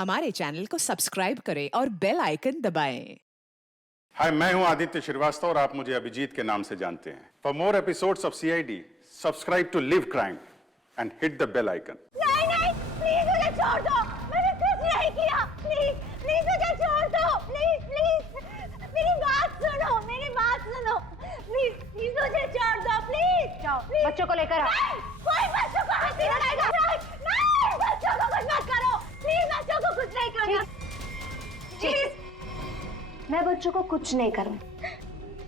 हमारे चैनल को सब्सक्राइब करें और बेल आइकन दबाएं। हाय, मैं हूं आदित्य श्रीवास्तव और आप मुझे अभिजीत के नाम से जानते हैं। For more episodes of CID, subscribe to live crime and hit the bell icon. नहीं नहीं, प्लीज मुझे छोड़ दो, मैंने कुछ नहीं किया। प्लीज प्लीज मुझे छोड़ दो, प्लीज प्लीज मेरी बात सुनो, मेरी बात सुनो, प्लीज प्लीज मुझे छोड़ दो, प्लीज। जाओ बच्चों को लेकर आओ। कोई बच्चों को हाथ नहीं लगाएगा। नहीं, बच्चों को कुछ मत करो, प्लीज बच्चों को कुछ नहीं करना। प्लीज, मैं बच्चों को कुछ नहीं करूँ,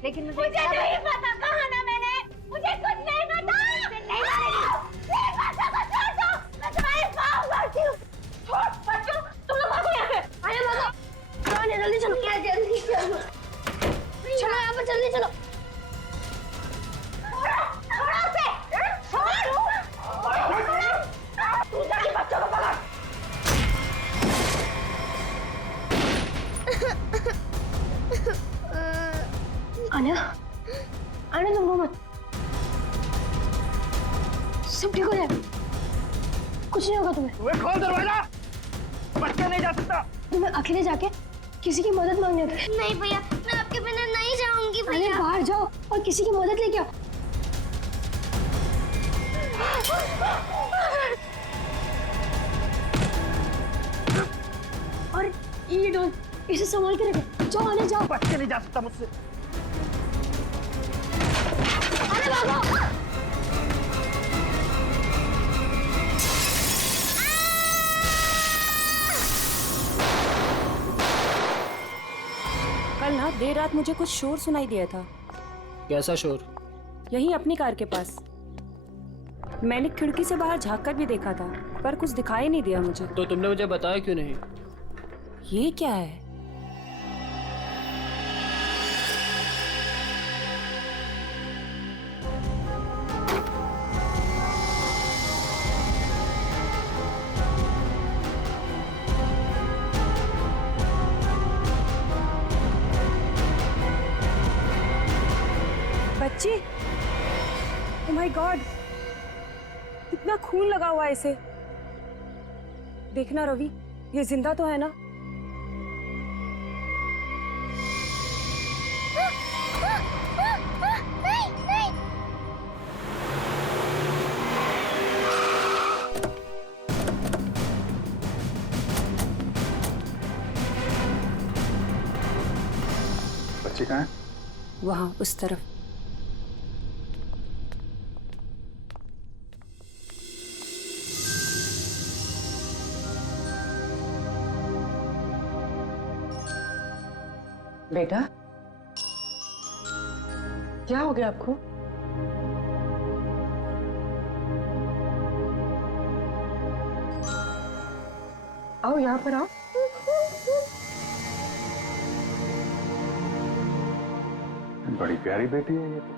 लेकिन मुझे नहीं पता, कहा ना मैंने, मुझे कुछ नहीं पता। नहीं मारेगी। प्लीज बच्चों को छोड़ दो, मैं तुम्हारे पाँव पड़ती हूँ। छोड़ बच्चों, तुम लोग भागो यहाँ से। आइए भागो, आने जल्दी चलो। क्या जल्दी चलो, चलो यहाँ पर जल्दी चलो। छोड़ो उसे, छोड़। तू जाके बच्चों को पकड़। आना, आना तुम रो मत, सब ठीक हो जाएगा, कुछ नहीं होगा तुम्हें। तुम्हें खोल दरवाजा, बच्चा नहीं जा सकता। तुम्हें अकेले जाके किसी की मदद मांगने होगी। नहीं भैया, मैं आपके बिना नहीं जाऊंगी अरे भैया। बाहर जाओ और किसी की मदद लेके आओ। और ये डॉल, इसे संभाल के रखो। जाओ, आने जाओ। बच्चा नहीं जा सकता मुझसे। अरे भागो। कल ना देर रात मुझे कुछ शोर सुनाई दिया था। कैसा शोर? यहीं अपनी कार के पास। मैंने खिड़की से बाहर झांक कर भी देखा था, पर कुछ दिखाई नहीं दिया मुझे। तो तुमने मुझे बताया क्यों नहीं? ये क्या है? बच्ची, ओह माय गॉड, कितना खून लगा हुआ है इसे। देखना रवि, ये जिंदा तो है ना? नहीं नहीं। बच्ची कहाँ है? वहां उस तरफ। बेटा, क्या हो गया आपको? आओ यहाँ पर आओ। बड़ी प्यारी बेटी है ये तो।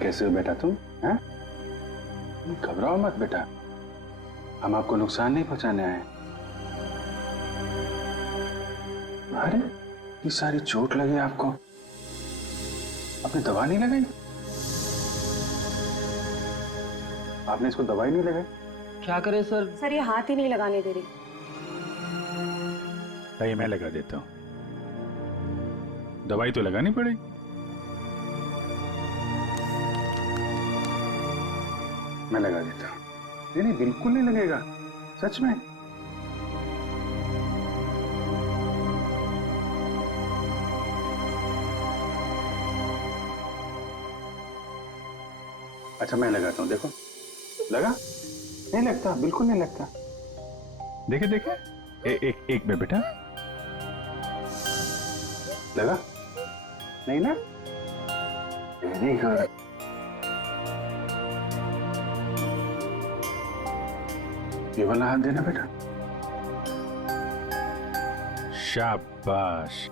कैसे हो बेटा तुम? हैं? घबराओ मत बेटा, हम आपको नुकसान नहीं पहुंचाने आए। अरे ये सारी चोट लगी आपको, आपने दवा नहीं लगाई? आपने इसको दवाई नहीं लगाई? क्या करें सर? सर, ये हाथ ही नहीं लगाने दे रही। नहीं, मैं लगा देता हूं, दवाई तो लगानी पड़ेगी। मैं लगा देता हूं। नहीं नहीं, बिल्कुल नहीं लगेगा, सच में। अच्छा मैं लगाता हूं, देखो लगा? नहीं लगता, बिल्कुल नहीं लगता। देखे देखे, एक में बेटा लगा? नहीं ना? Very good. ये वाला हाथ देना बेटा। शाबाश,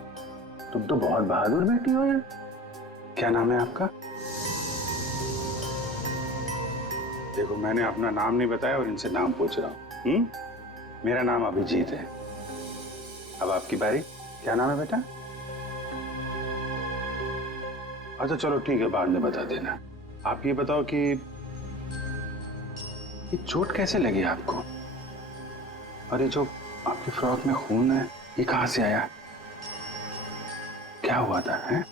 तुम तो बहुत बहादुर बेटी हो यार। क्या नाम है आपका? देखो, मैंने अपना नाम नहीं बताया और इनसे नाम पूछ रहा हूँ। मेरा नाम अभिजीत है। अब आपकी बारी। क्या नाम है बेटा? अच्छा चलो ठीक है, बाद में बता देना। आप ये बताओ कि ये चोट कैसे लगी आपको? और ये जो आपकी फ्रॉक में खून है, ये कहां से आया? क्या हुआ था? हैं?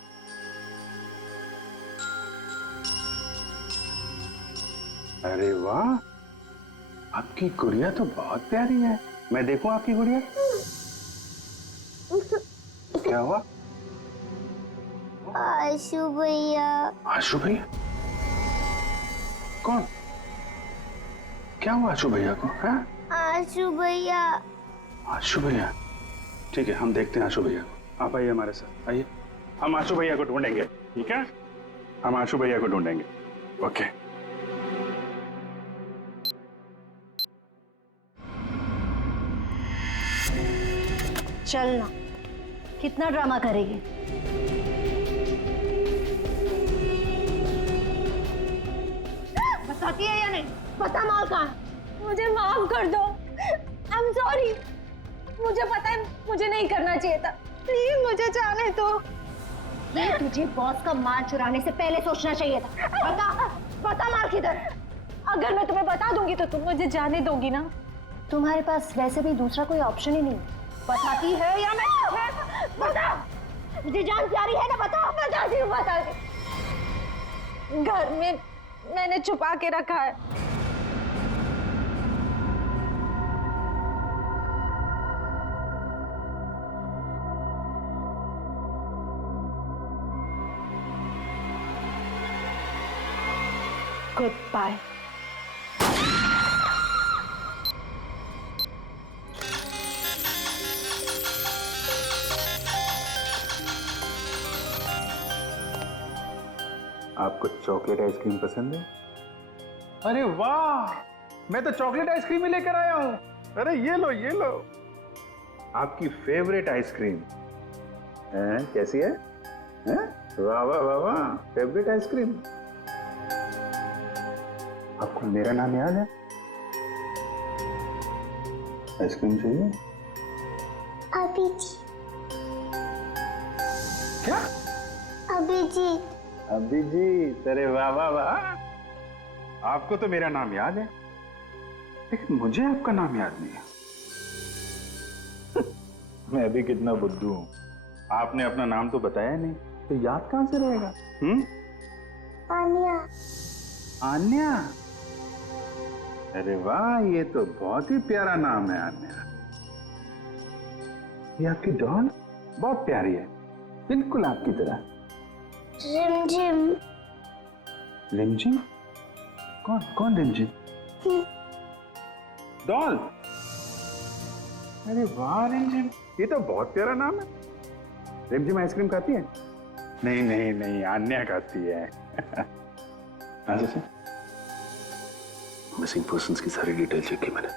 अरे वाह, आपकी गुड़िया तो बहुत प्यारी है। मैं देखूं आपकी गुड़िया? क्या हुआ? आशु भैया। आशु भैया? कौन? क्या हुआ आशु भैया को? हैं? आशु भैया। आशु भैया? ठीक है, हम देखते हैं आशु भैया को। आप आइए हमारे साथ, आइए। हम आशु भैया को ढूंढेंगे, ठीक है? हम आशु भैया को ढूंढेंगे। ओके। चलना, कितना ड्रामा करेगी? बताती है या नहीं? बता माल कहाँ है? मुझे माफ कर दो। I am sorry. मुझे पता है मुझे नहीं करना चाहिए था। प्लीज मुझे जाने दो। ये तुझे बॉस का माल चुराने से पहले सोचना चाहिए था। बता माल किधर? अगर मैं तुम्हें बता दूंगी तो तुम मुझे जाने दोगी ना? तुम्हारे पास वैसे भी दूसरा कोई ऑप्शन ही नहीं। बताती है या मैं बता। मुझे जान प्यारी है ना? बता। बताती हूँ, बताती। घर में मैंने छुपा के रखा है। Good bye. आपको चॉकलेट आइसक्रीम पसंद है? अरे वाह, मैं तो चॉकलेट आइसक्रीम ही लेकर आया हूँ। अरे ये लो, ये लो, आपकी फेवरेट आइसक्रीम। कैसी है? वाह वाह वाह वाह, फेवरेट आइसक्रीम। आपको मेरा नाम याद है? आइसक्रीम चाहिए? अभिजीत। क्या? अभिजीत। अभिजीत, अरे वाह वाह वाह, आपको तो मेरा नाम याद है, लेकिन मुझे आपका नाम याद नहीं है। मैं अभी कितना बुद्धू हूं, आपने अपना नाम तो बताया नहीं, तो याद कहां से रहेगा? आन्या। आन्या? अरे वाह, ये तो बहुत ही प्यारा नाम है आन्या। ये आपकी डॉल बहुत प्यारी है, बिल्कुल आपकी तरह। रिमझिम। रिमझिम? कौन कौन रिमझिम? डॉल? अरे वाह रिमझिम, ये तो बहुत प्यारा नाम है। रिमझिम आइसक्रीम खाती है? नहीं नहीं नहीं, आन्या खाती है। मिसिंग पर्सन्स की सारी डिटेल चेक की मैंने।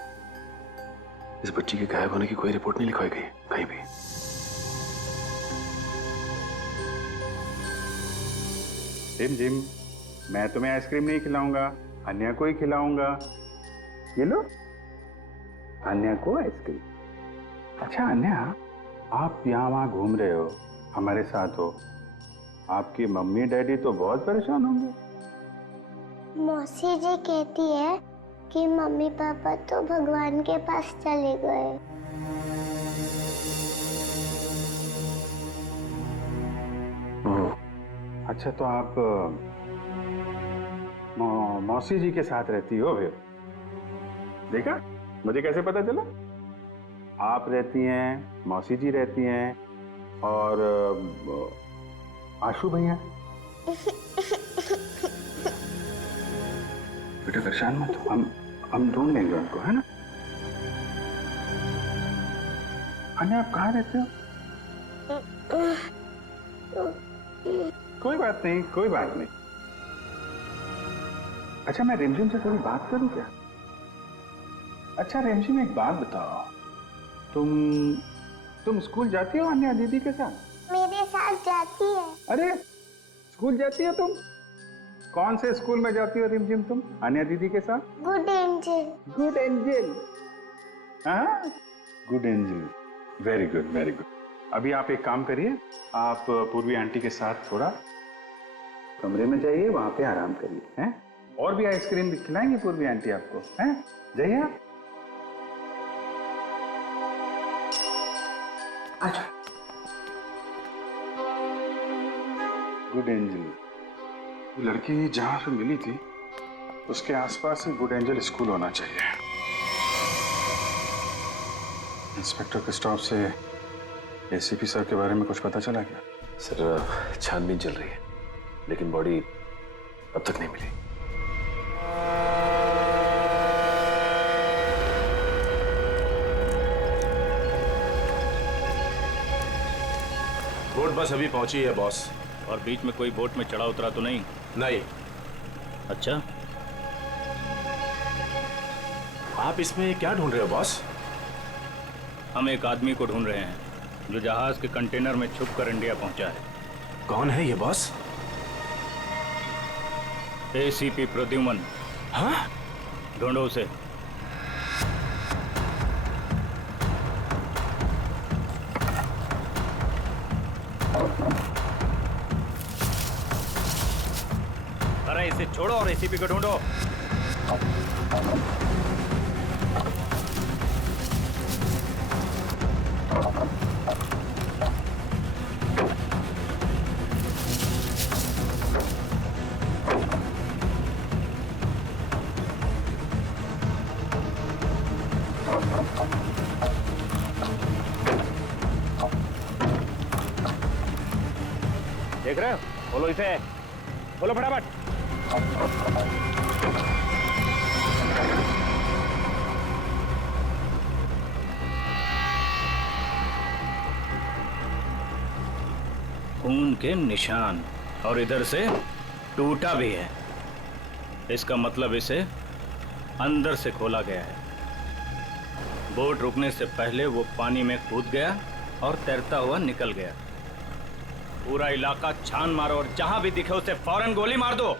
इस बच्ची के गायब होने की कोई रिपोर्ट नहीं लिखवाई गई कहीं भी। रिमझिम, मैं तुम्हें आइसक्रीम नहीं खिलाऊंगा, अन्या को ही खिलाऊंगा। ये लो, अन्या को आइसक्रीम। अच्छा अन्या, आप यहाँ वहाँ घूम रहे हो, हमारे साथ हो, आपकी मम्मी डैडी तो बहुत परेशान होंगे। मौसी जी कहती है कि मम्मी पापा तो भगवान के पास चले गए। अच्छा, तो आप मौसी जी के साथ रहती हो फिर? देखा, मुझे कैसे पता चला? आप रहती हैं, मौसी जी रहती हैं, और आशु भैया। बेटा परेशान मत हो, हम ढूंढ लेंगे उनको, है ना? अन्या, आप कहाँ रहते हो? कोई बात नहीं, कोई बात नहीं। अच्छा, मैं रिमझिम से थोड़ी बात करूं क्या? अच्छा रिमझिम, एक बात बताओ, तुम स्कूल जाती हो अन्या दीदी के साथ? मेरे साथ जाती है। अरे, स्कूल जाती हो तुम? कौन से स्कूल में जाती हो रिमझिम तुम अन्या दीदी के साथ? Good angel. Good angel? हाँ, good angel, very good very good. अभी आप एक काम करिए, आप पूर्वी आंटी के साथ थोड़ा कमरे में जाइए, वहां पे आराम करिए, हैं? और भी आइसक्रीम भी खिलाएंगे पूर्वी आंटी आपको, हैं? जाइए आप। अच्छा गुड एंजल, लड़की जहां से मिली थी उसके आसपास ही गुड एंजल स्कूल होना चाहिए। इंस्पेक्टर क्रिस्टोफ से एसीपी सर के बारे में कुछ पता चला क्या? सर छानबीन चल रही है, लेकिन बॉडी अब तक नहीं मिली। बोट बस अभी पहुंची है बॉस। और बीच में कोई बोट में चढ़ा उतरा तो नहीं? नहीं। अच्छा, आप इसमें क्या ढूंढ रहे हो बॉस? हम एक आदमी को ढूंढ रहे हैं जो जहाज के कंटेनर में छुपकर इंडिया पहुंचा है। कौन है ये बॉस? एसीपी प्रद्युमन। हाँ? ढूंढो उसे। अरे इसे छोड़ो और एसीपी को ढूंढो। देख रहे हो? बोलो इसे, बोलो फटाफट। खून के निशान, और इधर से टूटा भी है। इसका मतलब इसे अंदर से खोला गया है। बोट रुकने से पहले वो पानी में कूद गया और तैरता हुआ निकल गया। पूरा इलाका छान मारो और जहां भी दिखे उसे फौरन गोली मार दो।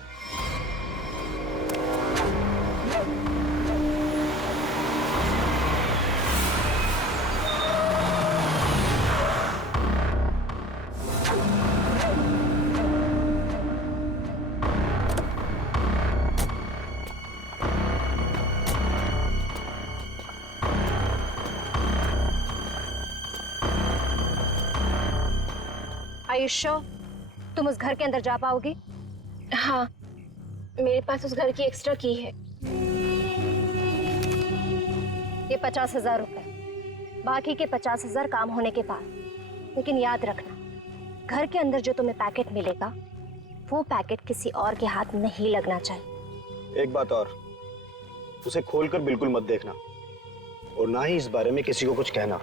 आयुष्यो, तुम उस घर के अंदर जा पाओगे? हाँ, मेरे पास उस घर की एक्स्ट्रा की है। ये 50,000 रुपए, बाकी के 50,000 काम होने के बाद। लेकिन याद रखना, घर के अंदर जो तुम्हें पैकेट मिलेगा वो पैकेट किसी और के हाथ नहीं लगना चाहिए। एक बात और, उसे खोलकर बिल्कुल मत देखना और ना ही इस बारे में किसी को कुछ कहना,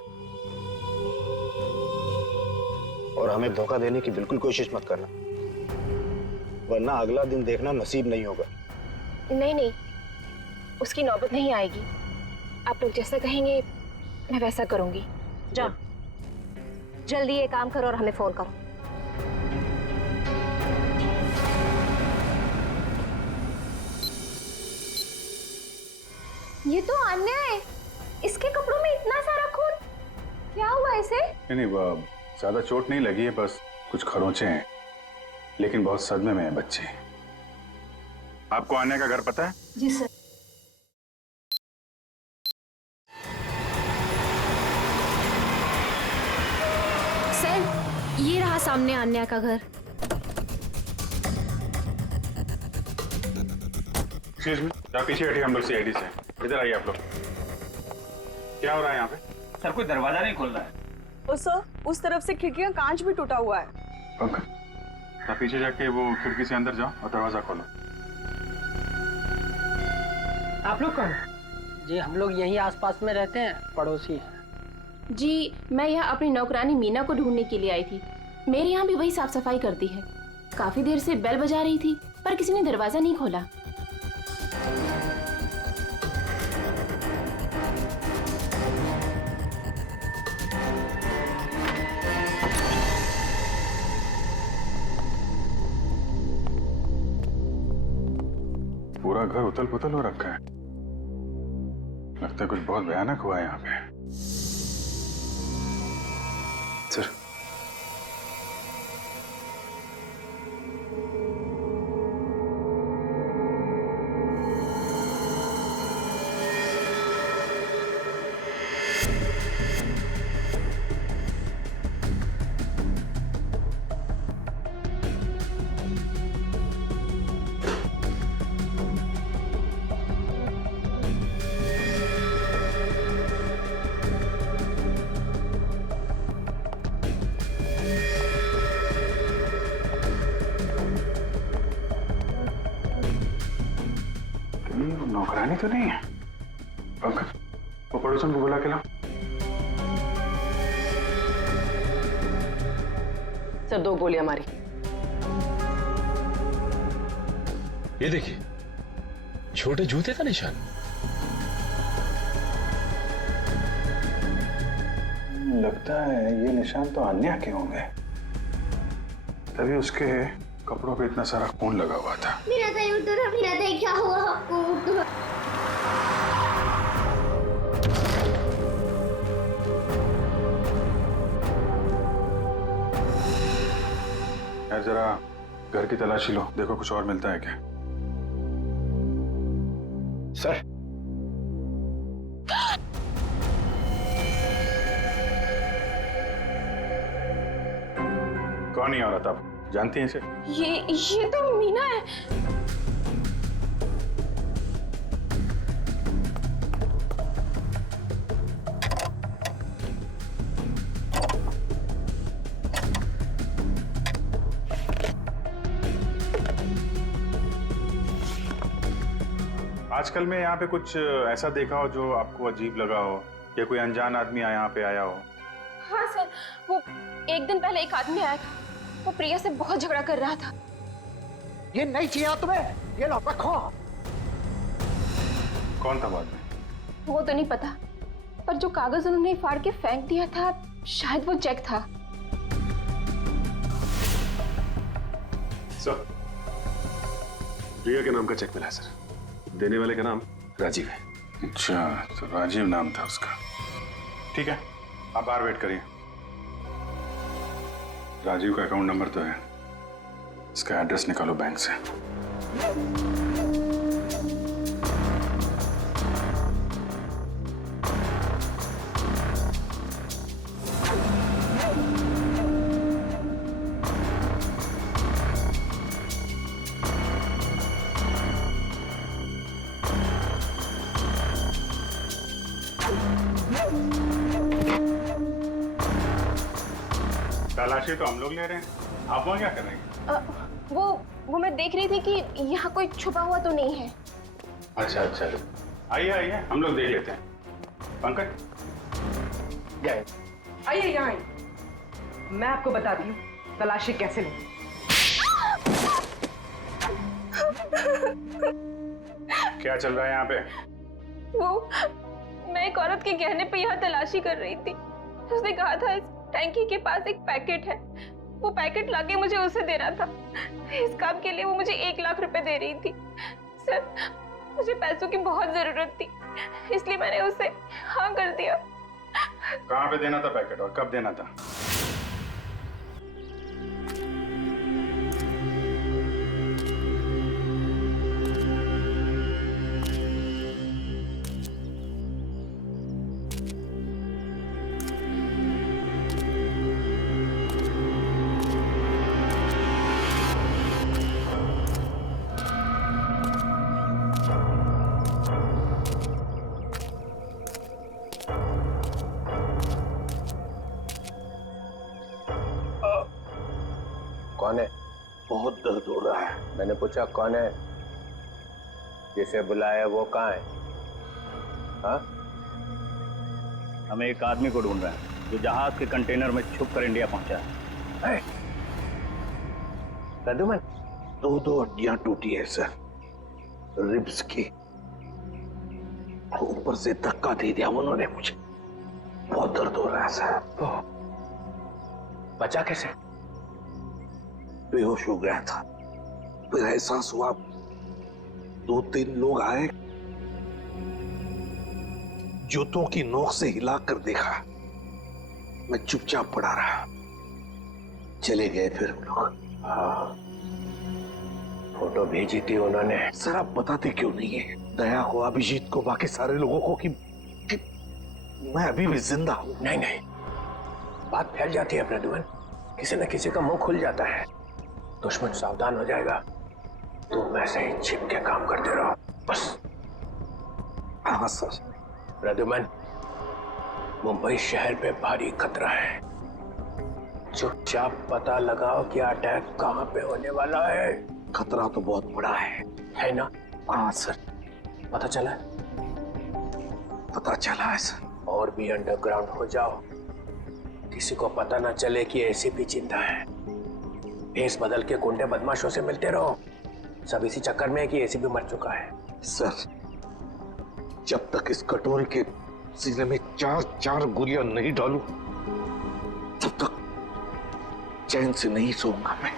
और हमें धोखा देने की बिल्कुल कोशिश मत करना, वरना अगला दिन देखना नसीब नहीं होगा। नहीं नहीं, उसकी नौबत नहीं आएगी। आप लोग जैसा कहेंगे मैं वैसा करूंगी। जाओ, जल्दी ये काम करो और हमें फोन करो। ये तो अन्याय है। इसके कपड़ों में इतना सारा खून, क्या हुआ इसे? नहीं, वो ज्यादा चोट नहीं लगी है, बस कुछ खरोंचे हैं, लेकिन बहुत सदमे में है बच्चे। आपको आने का घर पता है? जी सर। सर, ये रहा सामने अन्या का घर। एक्सक्यूज मी, आप पीछे हटिए, हम लोग सीआईडी से। इधर आइए आप लोग। क्या हो रहा है यहाँ पे? सर, कोई दरवाजा नहीं खोल रहा है। और सर, उस तरफ से खिड़की का कांच भी टूटा हुआ है। ओके, आप पीछे जाके वो खिड़की से अंदर जाओ और दरवाजा खोलो। आप लोग कौन? जी हम लोग यहीं आसपास में रहते हैं, पड़ोसी हैं। जी, मैं यहाँ अपनी नौकरानी मीना को ढूंढने के लिए आई थी। मेरे यहाँ भी वही साफ सफाई करती है। काफी देर से बेल बजा रही थी पर किसी ने दरवाजा नहीं खोला। पूरा घर उथल पुथल हो रखा है। लगता है कुछ बहुत भयानक हुआ है यहाँ पे। सर, तो नहीं है? पंकज, वो पड़ोसन को बुला के लाओ। सर 2 गोलियां मारी। ये देखिए, छोटे जूते का निशान। लगता है ये निशान तो अन्या के होंगे, तभी उसके कपड़ों पे इतना सारा खून लगा हुआ था। मेरा दही उतरा, मेरा दही, क्या हुआ आपको? यार जरा घर की तलाशी लो, देखो कुछ और मिलता है क्या। सर, कौन है औरत, आप जानती हैं इसे? ये तो मीना है। आजकल में यहाँ पे कुछ ऐसा देखा हो जो आपको अजीब लगा हो, या कोई अनजान आदमी यहाँ पे आया हो? हाँ सर, वो एक दिन पहले एक आदमी आया था, वो प्रिया से बहुत झगड़ा कर रहा था। ये नहीं चाहिए तुम्हें, ये लो रखो। कौन था बाद में? वो तो नहीं पता, पर जो कागज उन्होंने फाड़ के फेंक दिया था, शायद वो चेक था। सर, प्रिया के नाम का चेक मिला है सर। देने वाले का नाम राजीव है। अच्छा, तो राजीव नाम था उसका। ठीक है, आप बाहर वेट करिए। राजीव का अकाउंट नंबर तो है, इसका एड्रेस निकालो बैंक से। तलाशी तो हम लोग ले रहे हैं, आप वहाँ क्या कर रहे हैं? वो मैं देख रही थी कि यहाँ कोई छुपा हुआ तो नहीं है। अच्छा अच्छा, आइए आइए, हम लोग देख लेते हैं। पंकज, आइए यहाँ आइए, मैं आपको बताती हूँ तलाशी कैसे लें। क्या चल रहा है यहाँ पे? वो मैं एक औरत के गहने पे यहाँ तलाशी कर रही थी। उसने कहा था इस टैंकी के पास एक पैकेट है, वो पैकेट लाके मुझे उसे देना था। इस काम के लिए वो मुझे 1 लाख रुपए दे रही थी। सर, मुझे पैसों की बहुत जरूरत थी, इसलिए मैंने उसे हाँ कर दिया। कहाँ पे देना था पैकेट और कब देना था? कौन है? बहुत दर्द हो रहा है। मैंने पूछा कौन है, जिसे बुलाया वो कहाँ है? हाँ? हम एक आदमी को ढूंढ रहे हैं जो जहाज के कंटेनर में छुप कर इंडिया पहुंचा है। प्रद्युमन, 2 हड्डियां टूटी है सर, रिब्स की। ऊपर से धक्का दे दिया उन्होंने मुझे, बहुत दर्द हो रहा है सर। तो बचा कैसे? बेहोश हो गया था, फिर एहसास हुआ, 2-3 लोग आए, जूतों की नोक से हिला कर देखा, मैं चुपचाप पड़ा रहा, चले गए फिर वो लोग। हाँ, फोटो भेजी थी उन्होंने। सर आप बताते क्यों नहीं है दया को, अभिजीत को, बाकी सारे लोगों को कि मैं अभी भी जिंदा हूं? नहीं नहीं, बात फैल जाती है प्रद्युमन, किसी न किसी का मुंह खुल जाता है, दुश्मन सावधान हो जाएगा। तुम ऐसे ही छिप के काम करते रहो बस। हाँ सर। प्रद्युमन, मुंबई शहर पे भारी खतरा है, चुपचाप पता लगाओ कि अटैक कहाँ पे होने वाला है। खतरा तो बहुत बड़ा है ना? हाँ सर। पता चला? पता चला है सर। और भी अंडरग्राउंड हो जाओ, किसी को पता ना चले कि एसीपी जिंदा है। भेस बदल के गुंडे बदमाशों से मिलते रहो। सब इसी चक्कर में है कि एसीपी मर चुका है। सर, जब तक इस कटोरी के सीने में 4 गोलियां नहीं डालूं, तब तक चैन से नहीं सोऊंगा मैं।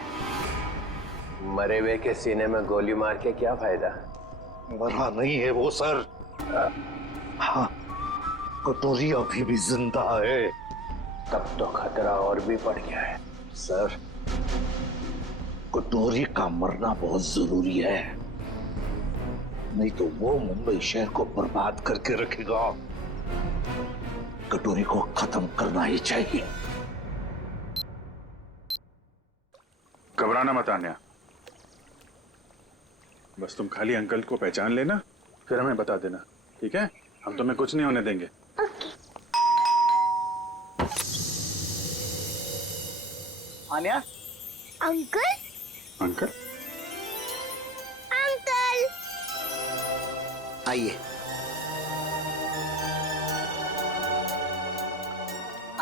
मरे हुए के सीने में गोली मार के क्या फायदा? मरा नहीं है वो सर। हाँ, कटोरी अभी भी जिंदा है। तब तो खतरा और भी बढ़ गया है। सर, कटोरी का मरना बहुत जरूरी है, नहीं तो वो मुंबई शहर को बर्बाद करके रखेगा। कटोरी को खत्म करना ही चाहिए। घबराना मत आन्या, बस तुम खाली अंकल को पहचान लेना, फिर हमें बता देना, ठीक है? हम तुम्हें कुछ नहीं होने देंगे। आन्या। अंकल अंकल अंकल आइए।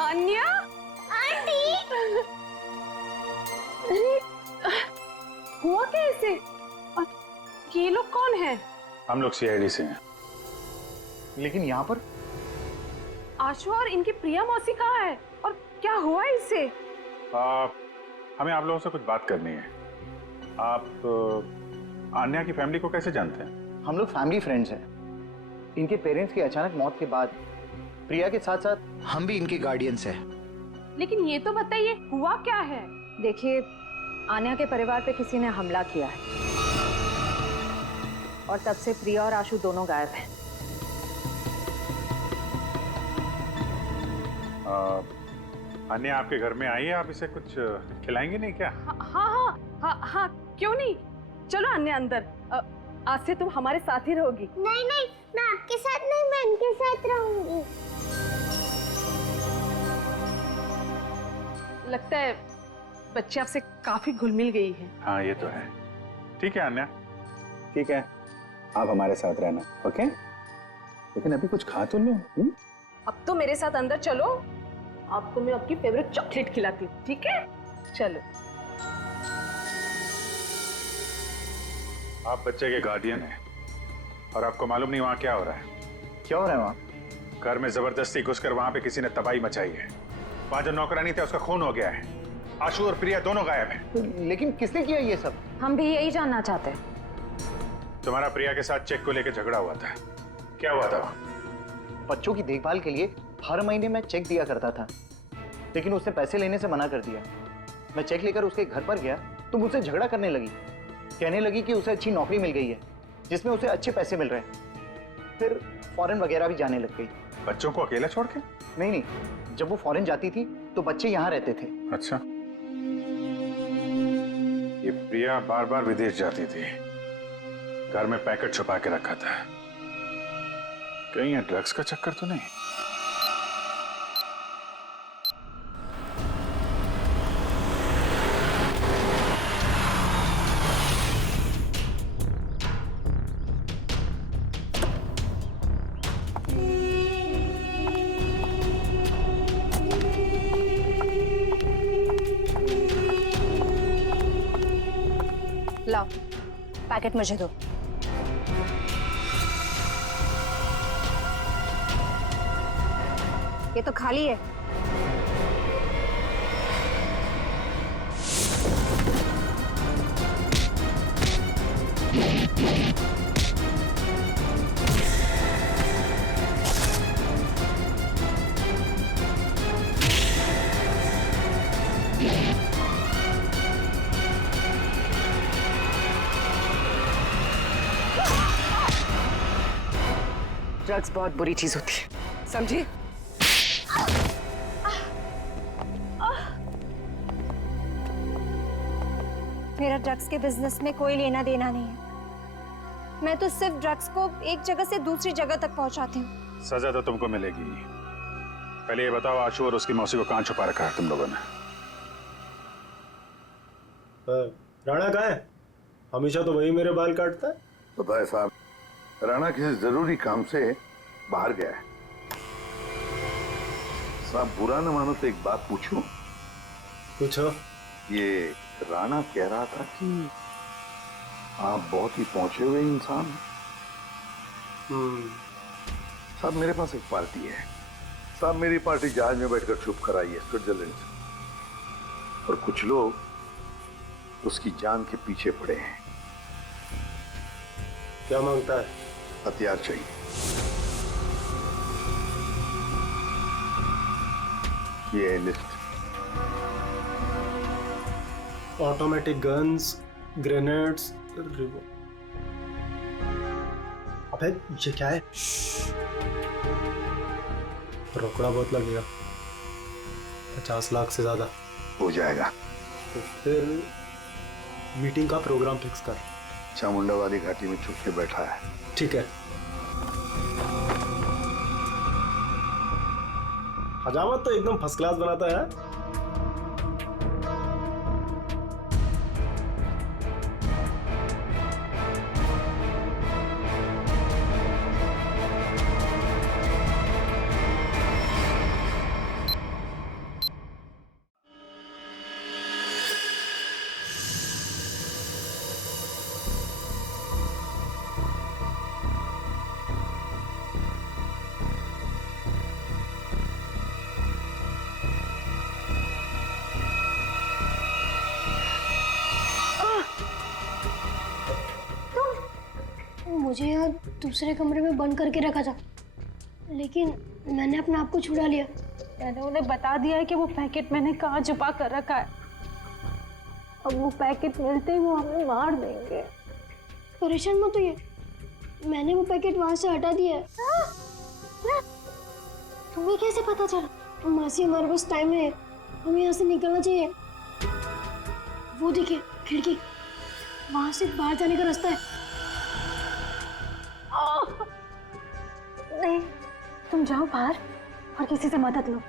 अन्या, आंटी। अरे हुआ कैसे? और ये लोग कौन है? हम लोग सीआईडी से हैं। लेकिन यहाँ पर आशु और इनकी प्रिया मौसी कहाँ है और क्या हुआ इससे? हमें आप लोगों से कुछ बात करनी है। आप आन्या की फैमिली को कैसे जानते हैं? हम लोग फैमिली फ्रेंड्स हैं। इनके पेरेंट्स की अचानक मौत के बाद प्रिया के साथ साथ हम भी इनके गार्डियंस हैं। लेकिन ये तो बताइए हुआ क्या है? देखिए, आन्या के परिवार पे किसी ने हमला किया है और तब से प्रिया और आशु दोनों गायब हैं। आन्या आपके घर में आई है, आप इसे कुछ खिलाएंगे नहीं क्या? हाँ, क्यों नहीं? चलो अन्य अंदर। आज से तुम हमारे साथ ही रहोगी। नहीं नहीं, मैं आपके साथ नहीं, मैं इनके साथ रहूंगी। लगता है बच्चे आपसे काफी घुल मिल गई है। हाँ, ये तो है। ठीक है आन्या, ठीक है, आप हमारे साथ रहना, ओके? लेकिन अभी कुछ खा तो लो। अब तो मेरे साथ अंदर चलो, आपको मैं आपकी फेवरेट चॉकलेट खिलाती हूँ, ठीक है? चलो। आप बच्चे के गार्डियन हैं और आपको मालूम नहीं वहाँ क्या हो रहा है। क्या हो रहा है वहाँ? घर में जबरदस्ती घुसकर वहाँ पे किसी ने तबाही मचाई है। वहाँ जो नौकरानी थे उसका खून हो गया है। आशु और प्रिया दोनों गायब हैं। लेकिन किसने किया ये सब? हम भी यही जानना चाहते हैं। तुम्हारा प्रिया के साथ चेक को लेकर झगड़ा हुआ था, क्या हुआ था वहाँ? बच्चों की देखभाल के लिए हर महीने मैं चेक दिया करता था, लेकिन उसने पैसे लेने से मना कर दिया। मैं चेक लेकर उसके घर पर गया तो मुझसे झगड़ा करने लगी। कहने लगी कि उसे अच्छी नौकरी मिल गई है जिसमें उसे अच्छे पैसे मिल रहे हैं। फिर फॉरेन वगैरह भी जाने लग गई। बच्चों को अकेला छोड़ के? नहीं, जब वो फॉरेन जाती थी तो बच्चे यहाँ रहते थे। अच्छा, ये प्रिया बार बार विदेश जाती थी, घर में पैकेट छुपा के रखा था। कहीं ये ड्रग्स का चक्कर तो नहीं? लाओ, पैकेट मुझे दो। ये तो खाली है। ड्रग्स बहुत बुरी चीज होती है, समझी? मेरा ड्रग्स के बिजनेस में कोई लेना देना नहीं है। मैं तो सिर्फ ड्रग्स को एक जगह से दूसरी जगह तक पहुंचाती हूँ। सजा तो तुमको मिलेगी। पहले ये बताओ, आशु और उसकी मौसी को कहाँ छुपा रखा है तुम लोगों ने? राणा कहाँ है? हमेशा तो वही मेरे बाल काटता है। पता है साहब, राणा किसी जरूरी काम से बाहर गया है। साहब बुरा न मानो तो एक बात पूछूं? पूछो। ये राणा कह रहा था कि आप बहुत ही पहुंचे हुए इंसान हैं। साहब मेरे पास एक पार्टी है। साहब मेरी पार्टी जहाज में बैठकर छुप कर आई है स्विट्जरलैंड से, और कुछ लोग उसकी जान के पीछे पड़े हैं। क्या मांगता है? हथियार चाहिए। ये है लिस्ट। ऑटोमेटिक गन्स, ग्रेनेड्स, अबे ये क्या है? रोकड़ा बहुत लगेगा, 50 लाख से ज्यादा हो जाएगा। तो फिर मीटिंग का प्रोग्राम फिक्स कर। चामुंडावादी घाटी में छुप के बैठा है। ठीक है। हजामत तो एकदम फर्स्ट क्लास बनाता है। मुझे यहाँ दूसरे कमरे में बंद करके रखा था, लेकिन मैंने अपने आप को छुड़ा लिया। मैंने उन्हें बता दिया है कि वो पैकेट मैंने कहाँ छुपा कर रखा है। अब वो पैकेट मिलते ही वो हमें मार देंगे। परेशान मत होइए, मैंने वो पैकेट वहां से हटा दिया है। तुम्हें कैसे पता चला? मासी हमारे पास टाइम है, हमें यहाँ से निकलना चाहिए। वो देखिए खिड़की, वहां से बाहर जाने का रास्ता है। नहीं, तुम जाओ बाहर और किसी से मदद लो।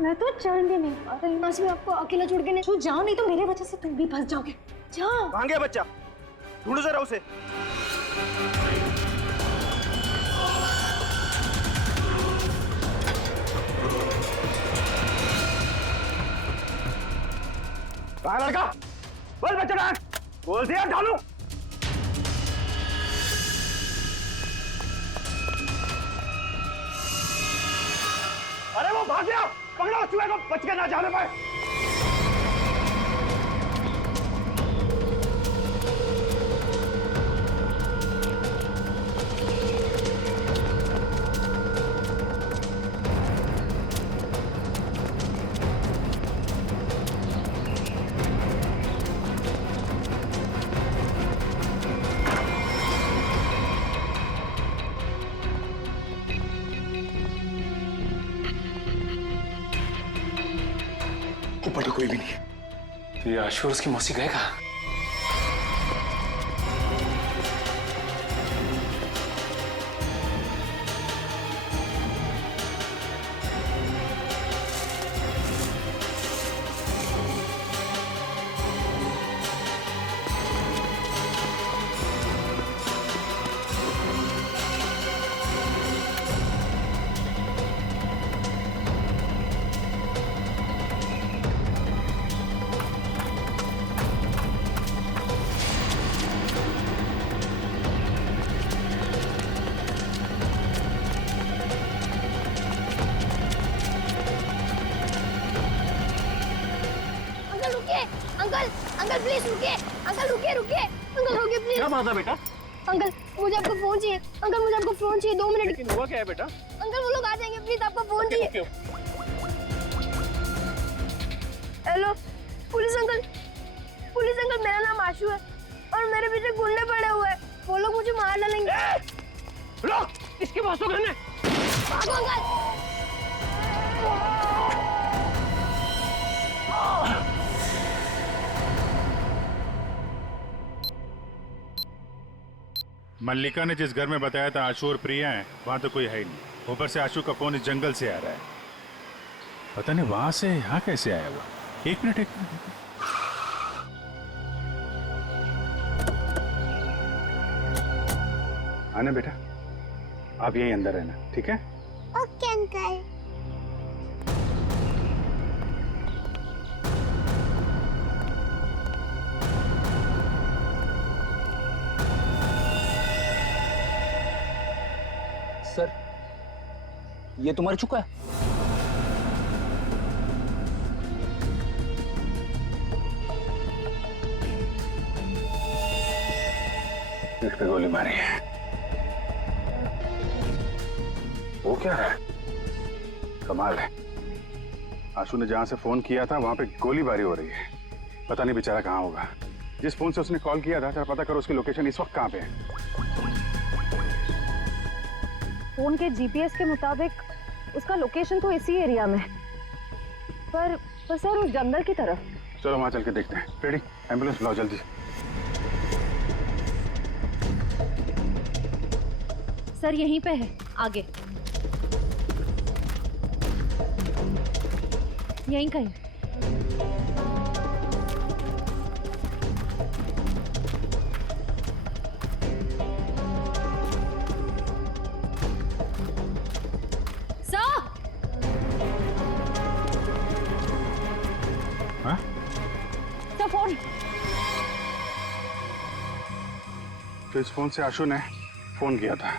मैं तो चल भी नहीं पा रही। मासी मैं आपको अकेला छोड़ के नहीं। तू जाओ, नहीं तो मेरे वजह से तुम भी फंस जाओगे। जाओ। कहाँ गया बच्चा? ढूंढो जरा उसे। कहाँ लड़का? बोल बच्चा कहाँ? बोल दिया ढालू। अरे वो भाग गया, पकड़ो चूहे को, बच के ना जाने पाए। ऊपर तो कोई भी नहीं है। तो ये आशु और उसकी मौसी गए कहाँ? अंकल प्लीज रुकिए, अंकल रुकिए रुकिए, अंकल रुकिए प्लीज। क्या बात है बेटा? अंकल मुझे आपका फोन चाहिए, अंकल मुझे आपका फोन चाहिए, 2 मिनट। लेकिन हुआ क्या है बेटा? अंकल वो लोग आ जाएंगे, प्लीज आपका फोन चाहिए। हेलो पुलिस अंकल मेरा नाम आशु है और मेरे पीछे गुंडे पड़े हुए हैं, वो लोग मुझे मार डालेंगे। लो, इसके पास तो गन है। भागो अंकल। मल्लिका ने जिस घर में बताया था आशु और प्रिया हैं, वहां तो कोई है ही नहीं। ऊपर से आशु का फोन इस जंगल से आ रहा है, पता नहीं वहां से यहाँ कैसे आया वो। एक मिनट। आना बेटा, आप यहीं अंदर रहना, ठीक है? Okay uncle. सर, ये तो मर चुका है। इस पे गोली मारी है। वो क्या है? कमाल है। आशु ने जहां से फोन किया था वहां पे गोलीबारी हो रही है। पता नहीं बेचारा कहाँ होगा। जिस फोन से उसने कॉल किया था, जरा पता करो उसकी लोकेशन इस वक्त कहाँ पे है। फोन के जीपीएस के मुताबिक उसका लोकेशन तो इसी एरिया में, पर सर उस जंगल की तरफ। चलो वहां चल के देखते हैं। रेडी, एम्बुलेंस बुलाओ जल्दी। सर यहीं पे है, आगे यहीं कहीं। हाँ? Sir phone. तो इस फोन से आशु ने फोन किया था।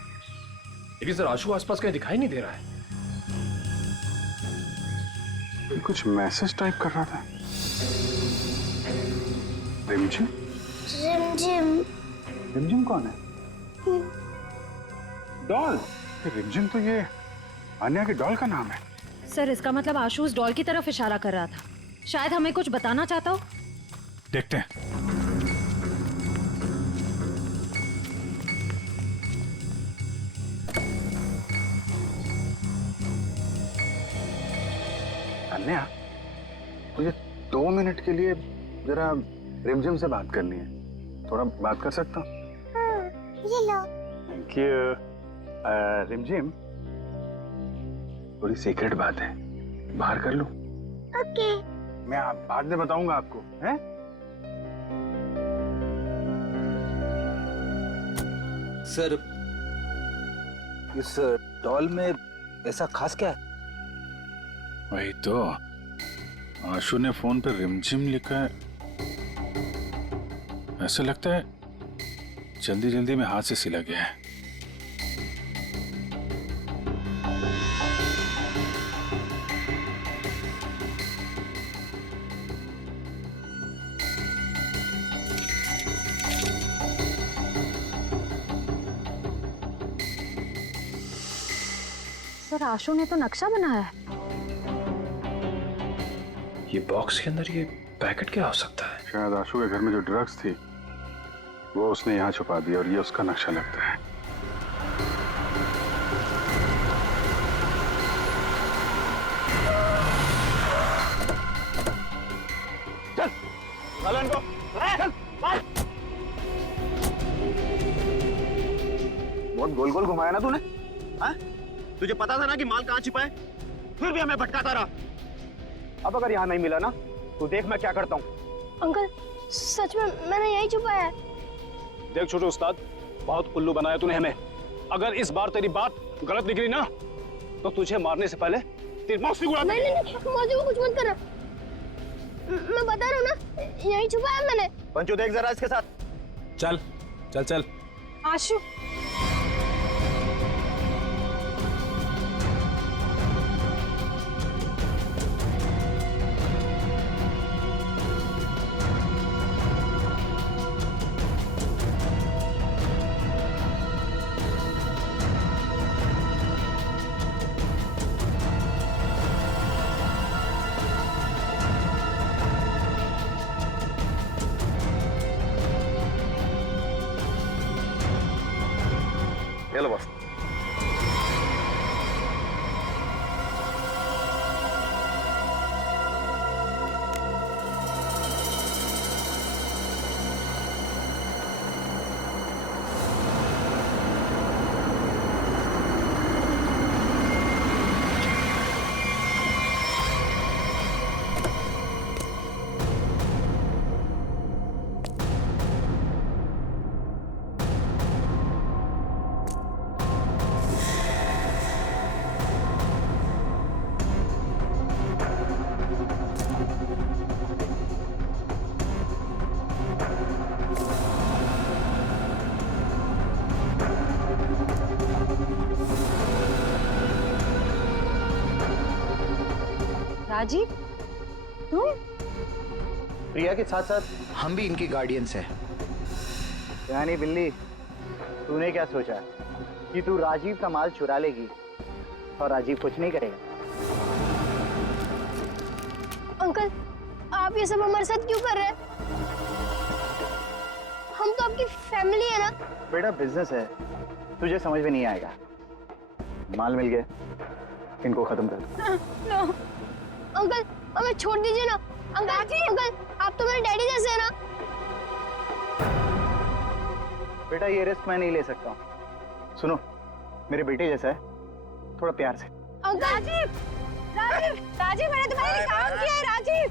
लेकिन सर आशु आसपास कहीं दिखाई नहीं दे रहा है। कुछ मैसेज टाइप कर रहा था। रिमझिम? रिमझिम। रिमझिम कौन है? डॉल। रिमझिम तो ये अन्या की डॉल का नाम है। सर इसका मतलब आशु उस डॉल की तरफ इशारा कर रहा था। शायद हमें कुछ बताना चाहता हो। देखते हैं। अन्या, मुझे 2 मिनट के लिए जरा रिमझिम से बात करनी है। थोड़ा बात कर सकता हूँ? ये लो। Thank you. रिमझिम, थोड़ी सीक्रेट बात है, बाहर कर लूं? ओके। मैं बाद में बताऊंगा आपको, हैं? सर, इस डॉल में ऐसा खास क्या है? वही तो, आशु ने फोन पे रिमझिम लिखा है। ऐसा लगता है जल्दी जल्दी में हाथ से सिला गया है। सर आशु ने तो नक्शा बनाया है। ये बॉक्स के अंदर ये पैकेट क्या हो सकता है? शायद आशु के घर में जो ड्रग्स थी वो उसने यहाँ छुपा दिया और ये उसका नक्शा लगता है। चल, चल इनको। चल, चल। बहुत गोल गोल घुमाया ना तूने? हाँ? तुझे पता था ना कि माल कहाँ छिपा है, फिर भी हमें भटकाता रहा। अब अगर यहाँ नहीं मिला ना तो देख मैं क्या करता हूँ। अंकल सच में मैंने यही छुपाया है। देख छोटे उस्ताद, बहुत उल्लू बनाया तूने हमें। अगर इस बार तेरी बात गलत निकली ना तो तुझे मारने से पहले तेरी मौत भी उड़ा नहीं नहीं नहीं, मौजी को कुछ मत करना। मैं बता रहा हूँ ना, यही छुपाया मैंने। पंचू देख जरा इसके साथ। चल चल चल। आशु, चलो बस। राजीव तुम? प्रिया के साथ साथ हम भी इनकी गार्डियंस हैं। यानी बिल्ली, तूने क्या सोचा कि तू राजीव का माल चुरा लेगी और राजीव कुछ नहीं करेगा? अंकल, आप ये सब हमारे साथ क्यों कर रहे हैं? हम तो आपकी फैमिली है ना। बेटा बिजनेस है, तुझे समझ में नहीं आएगा। माल मिल गया, इनको खत्म कर। नो अंकल, हमें छोड़ दीजिए ना। अंकल, आप तो मेरे डैडी जैसे हैं ना। बेटा ये रिस्क मैं नहीं ले सकता हूँ। सुनो, मेरे बेटे जैसा है, थोड़ा प्यार से। राजीव, मैंने तुम्हारे लिए काम किया है राजीव।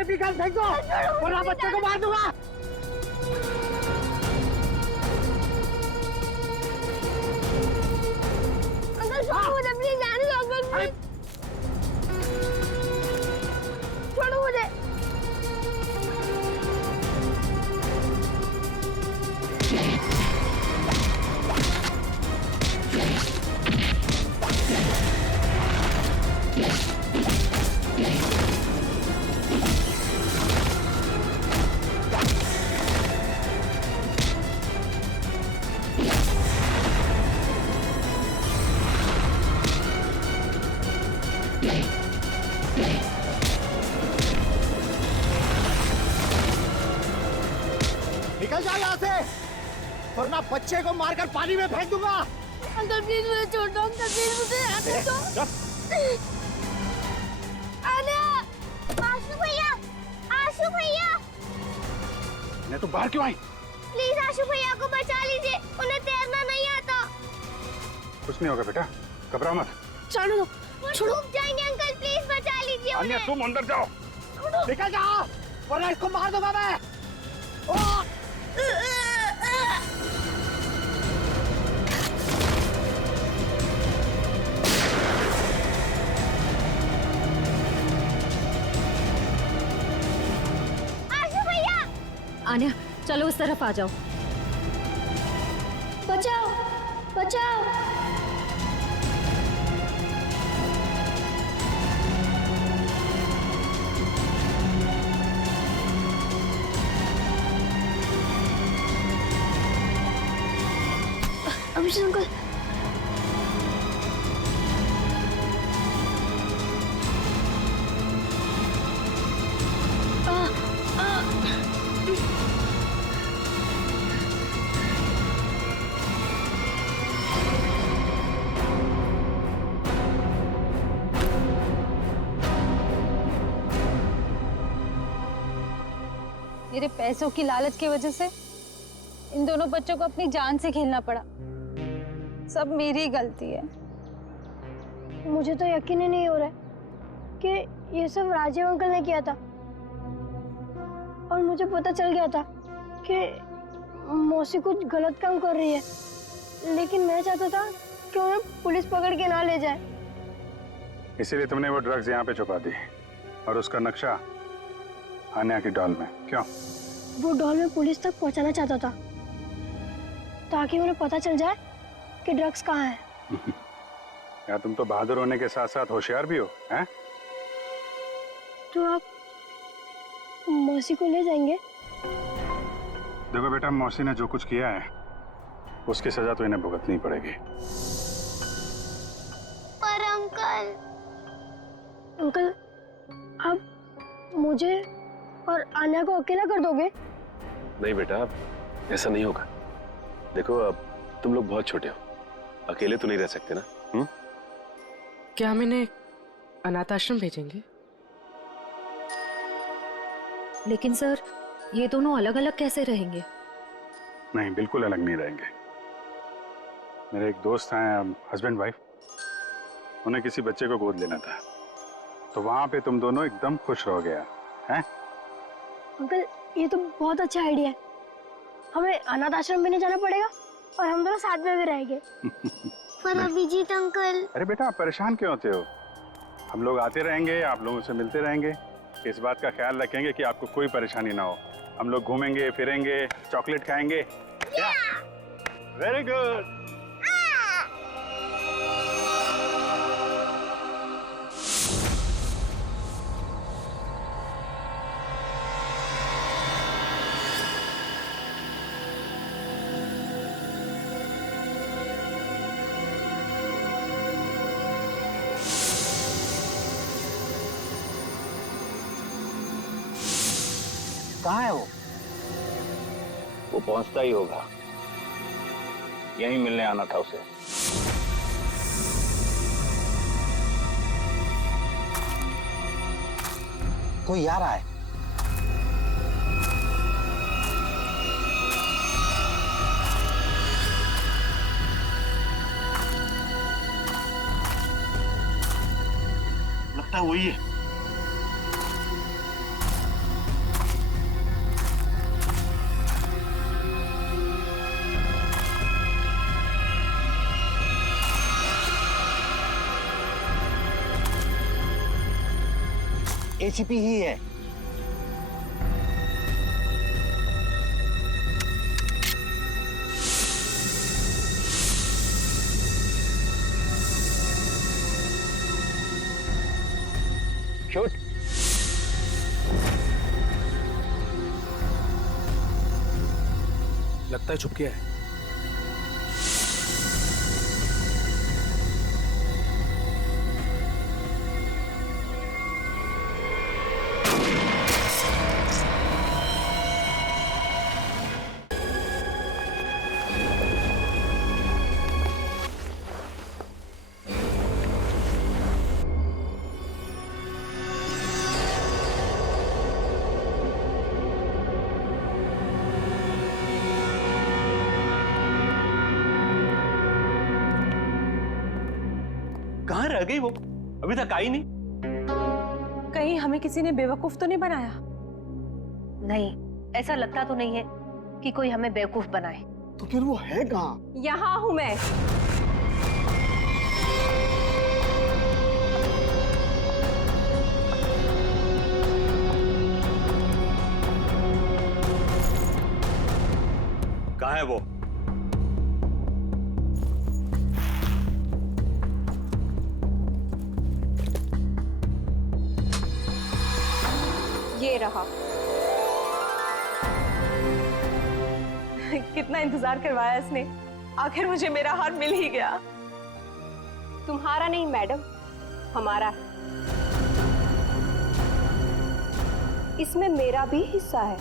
अपनी गन फेंक दो वरना बच्चे को मार दूंगा। अंकल छोड़ो मुझे, प्लीज जाने दो अंकल, प्लीज छोड़ो मुझे। निकल जाओ यहाँ से वरना बच्चे को मारकर पानी में फेंक दूंगा। अंकल प्लीज मुझे छोड़ दो, अंकल प्लीज मुझे आने दो। आशु भैया मैं तो बाहर क्यों आई? प्लीज आशु भैया को बचा लीजिए, उन्हें तैरना नहीं आता। कुछ नहीं होगा बेटा, घबराओ मत। छोड़ो डूब जाएंगे अंकल, प्लीज बचा लीजिए अन्य उन्हें। तुम अंदर जाओ। निकल जाओ वरना इसको मार दूंगा मैं। आन्या चलो उस तरफ आ जाओ। बचाओ बचाओ। अभिषेक अंकल, मेरे पैसों की लालच की वजह से इन दोनों बच्चों को अपनी जान से खेलना पड़ा। सब मेरी गलती है। मुझे तो यकीन ही नहीं हो रहा है कि ये सब राजीव अंकल ने किया था। और मुझे पता चल गया था कि मौसी कुछ गलत काम कर रही है, लेकिन मैं चाहता था कि उन्हें पुलिस पकड़ के ना ले जाए। इसीलिए तुमने वो ड्रग्स यहाँ पे छुपा दी और उसका नक्शा अन्या की डॉल में। क्यों? वो डॉल में पुलिस तक पहुंचाना चाहता था ताकि उन्हें पता चल जाए कि ड्रग्स कहाँ है। यार तुम तो बहादुर होने के साथ साथ होशियार भी हो, हैं? तो आप मौसी को ले जाएंगे? देखो बेटा, मौसी ने जो कुछ किया है उसकी सजा तो इन्हें भुगतनी पड़ेगी। पर अंकल आप मुझे और आन्या को अकेला कर दोगे? नहीं बेटा, ऐसा नहीं होगा। देखो अब तुम लोग बहुत छोटे हो, अकेले तो नहीं रह सकते ना। क्या हम इन्हें अनाथ आश्रम भेजेंगे? लेकिन सर ये दोनों अलग अलग कैसे रहेंगे? नहीं, बिल्कुल अलग नहीं रहेंगे। मेरे एक दोस्त हैं, हस्बैंड वाइफ, उन्हें किसी बच्चे को गोद लेना था, तो वहां पे तुम दोनों एकदम खुश रहोगे यार, हैं? अंकल ये तो बहुत अच्छा आइडिया है। हमें अनाथ आश्रम में नहीं जाना पड़ेगा और हम दोनों साथ में भी रहेंगे। पर अभिजीत अंकल। अरे बेटा आप परेशान क्यों होते हो? हम लोग आते रहेंगे, आप लोगों से मिलते रहेंगे, इस बात का ख्याल रखेंगे कि आपको कोई परेशानी ना हो। हम लोग घूमेंगे फिरेंगे, चॉकलेट खाएंगे। Very good. कहाँ है वो? वो पहुंचता ही होगा, यहीं मिलने आना था उसे। कोई आ रहा है। लगता है वही है। एसीपी ही है। शूट। लगता है छुप गया है। कहाँ रह गई वो? अभी तक आई नहीं। कहीं हमें किसी ने बेवकूफ तो नहीं बनाया? नहीं, ऐसा लगता तो नहीं है कि कोई हमें बेवकूफ बनाए। तो फिर वो है कहाँ? यहाँ हूं मैं। कहाँ है वो? ये रहा। कितना इंतजार करवाया इसने, आखिर मुझे मेरा हार मिल ही गया। तुम्हारा नहीं मैडम, हमारा है। इसमें मेरा भी हिस्सा है।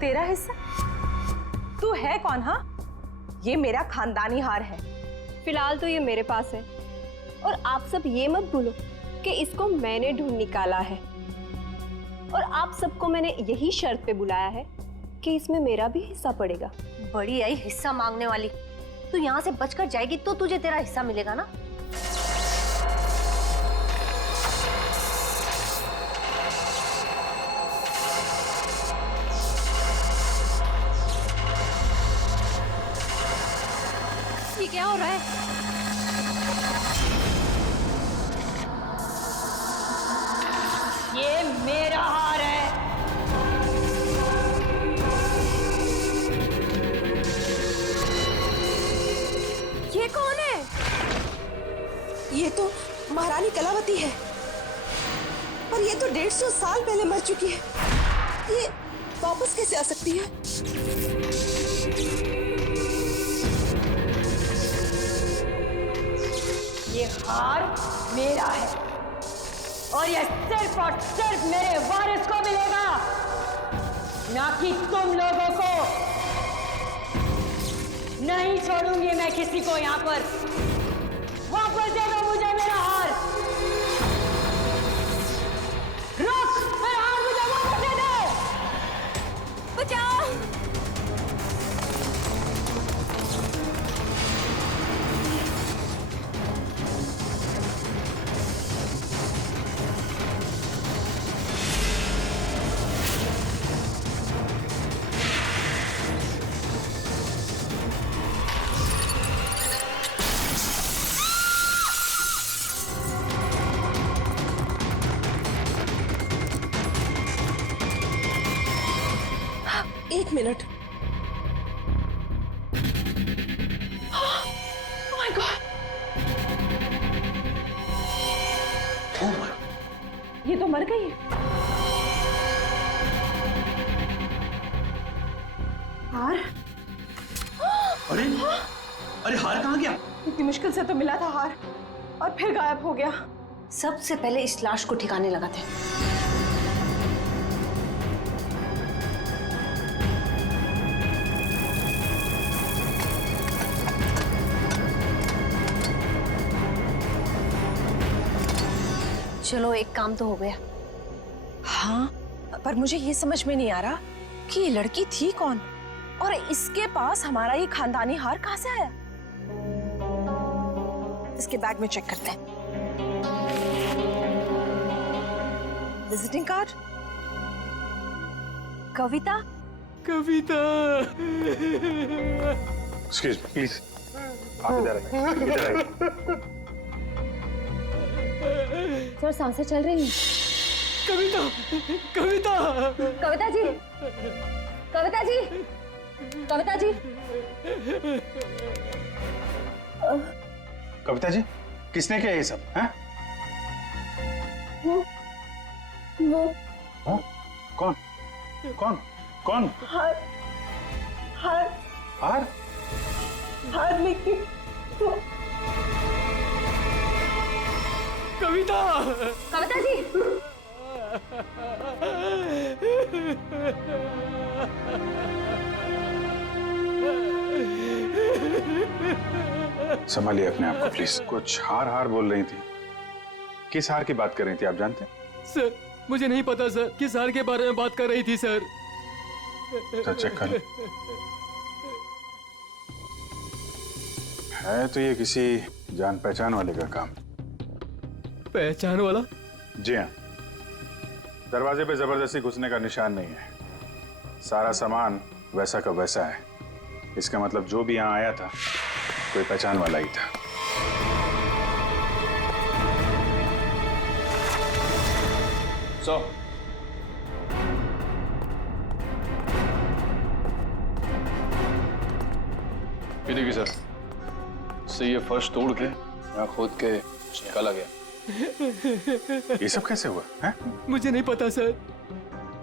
तेरा हिस्सा? तू है कौन? हाँ, ये मेरा खानदानी हार है। फिलहाल तो ये मेरे पास है, और आप सब ये मत भूलो कि इसको मैंने ढूंढ निकाला है, और आप सबको मैंने यही शर्त पे बुलाया है कि इसमें मेरा भी हिस्सा पड़ेगा। बड़ी आई हिस्सा मांगने वाली। तू यहाँ से बचकर जाएगी तो तुझे तेरा हिस्सा मिलेगा ना। ये क्या हो रहा है? ये मेरा हार है। ये कौन है? ये तो महारानी कलावती है, पर ये तो 150 साल पहले मर चुकी है। ये वापस कैसे आ सकती है? ये हार मेरा है, और ये सिर्फ और सिर्फ मेरे वारिस को मिलेगा, ना कि तुम लोगों को। नहीं छोड़ूंगी मैं किसी को यहाँ पर। वापस दे दो मुझे मेरा हार। रुक, मेरा हार मुझे वापस दे दो। बचाओ। एक मिनट। Oh my God! ये तो मर गई है। हार? अरे अरे हार कहाँ गया? इतनी मुश्किल से तो मिला था हार और फिर गायब हो गया। सबसे पहले इस लाश को ठिकाने लगाते हैं। चलो एक काम तो हो गया। हाँ, पर मुझे ये समझ में नहीं आ रहा कि ये लड़की थी कौन और इसके पास हमारा ये खानदानी हार कहाँ से आया। इसके बैग में चेक करते हैं। Visiting card, Kavita. Kavita. Excuse me please, आप इधर आइए, इधर आइए। सर सांसें चल रही हैं। कविता, कविता, कविता जी, कविता जी, कविता जी। कविता जी, किसने किया ये सब? हैं? वो हाँ? कौन? कौन? कौन? हार हार हार? हार लेके तो कविता, कविता जी। संभालिए अपने आप को प्लीज। कुछ हार हार बोल रही थी, किस हार की बात कर रही थी आप जानते हैं? सर मुझे नहीं पता सर, किस हार के बारे में बात कर रही थी सर। तो चेक कर। है तो ये किसी जान पहचान वाले का काम। पहचान वाला? जी हाँ, दरवाजे पे जबरदस्ती घुसने का निशान नहीं है, सारा सामान वैसा का वैसा है। इसका मतलब जो भी यहाँ आया था कोई पहचान वाला ही था। सो ये देखिए सर, से ये फर्श तोड़ के यहाँ खोद के निकाला गया। ये सब कैसे हुआ है? मुझे नहीं पता सर,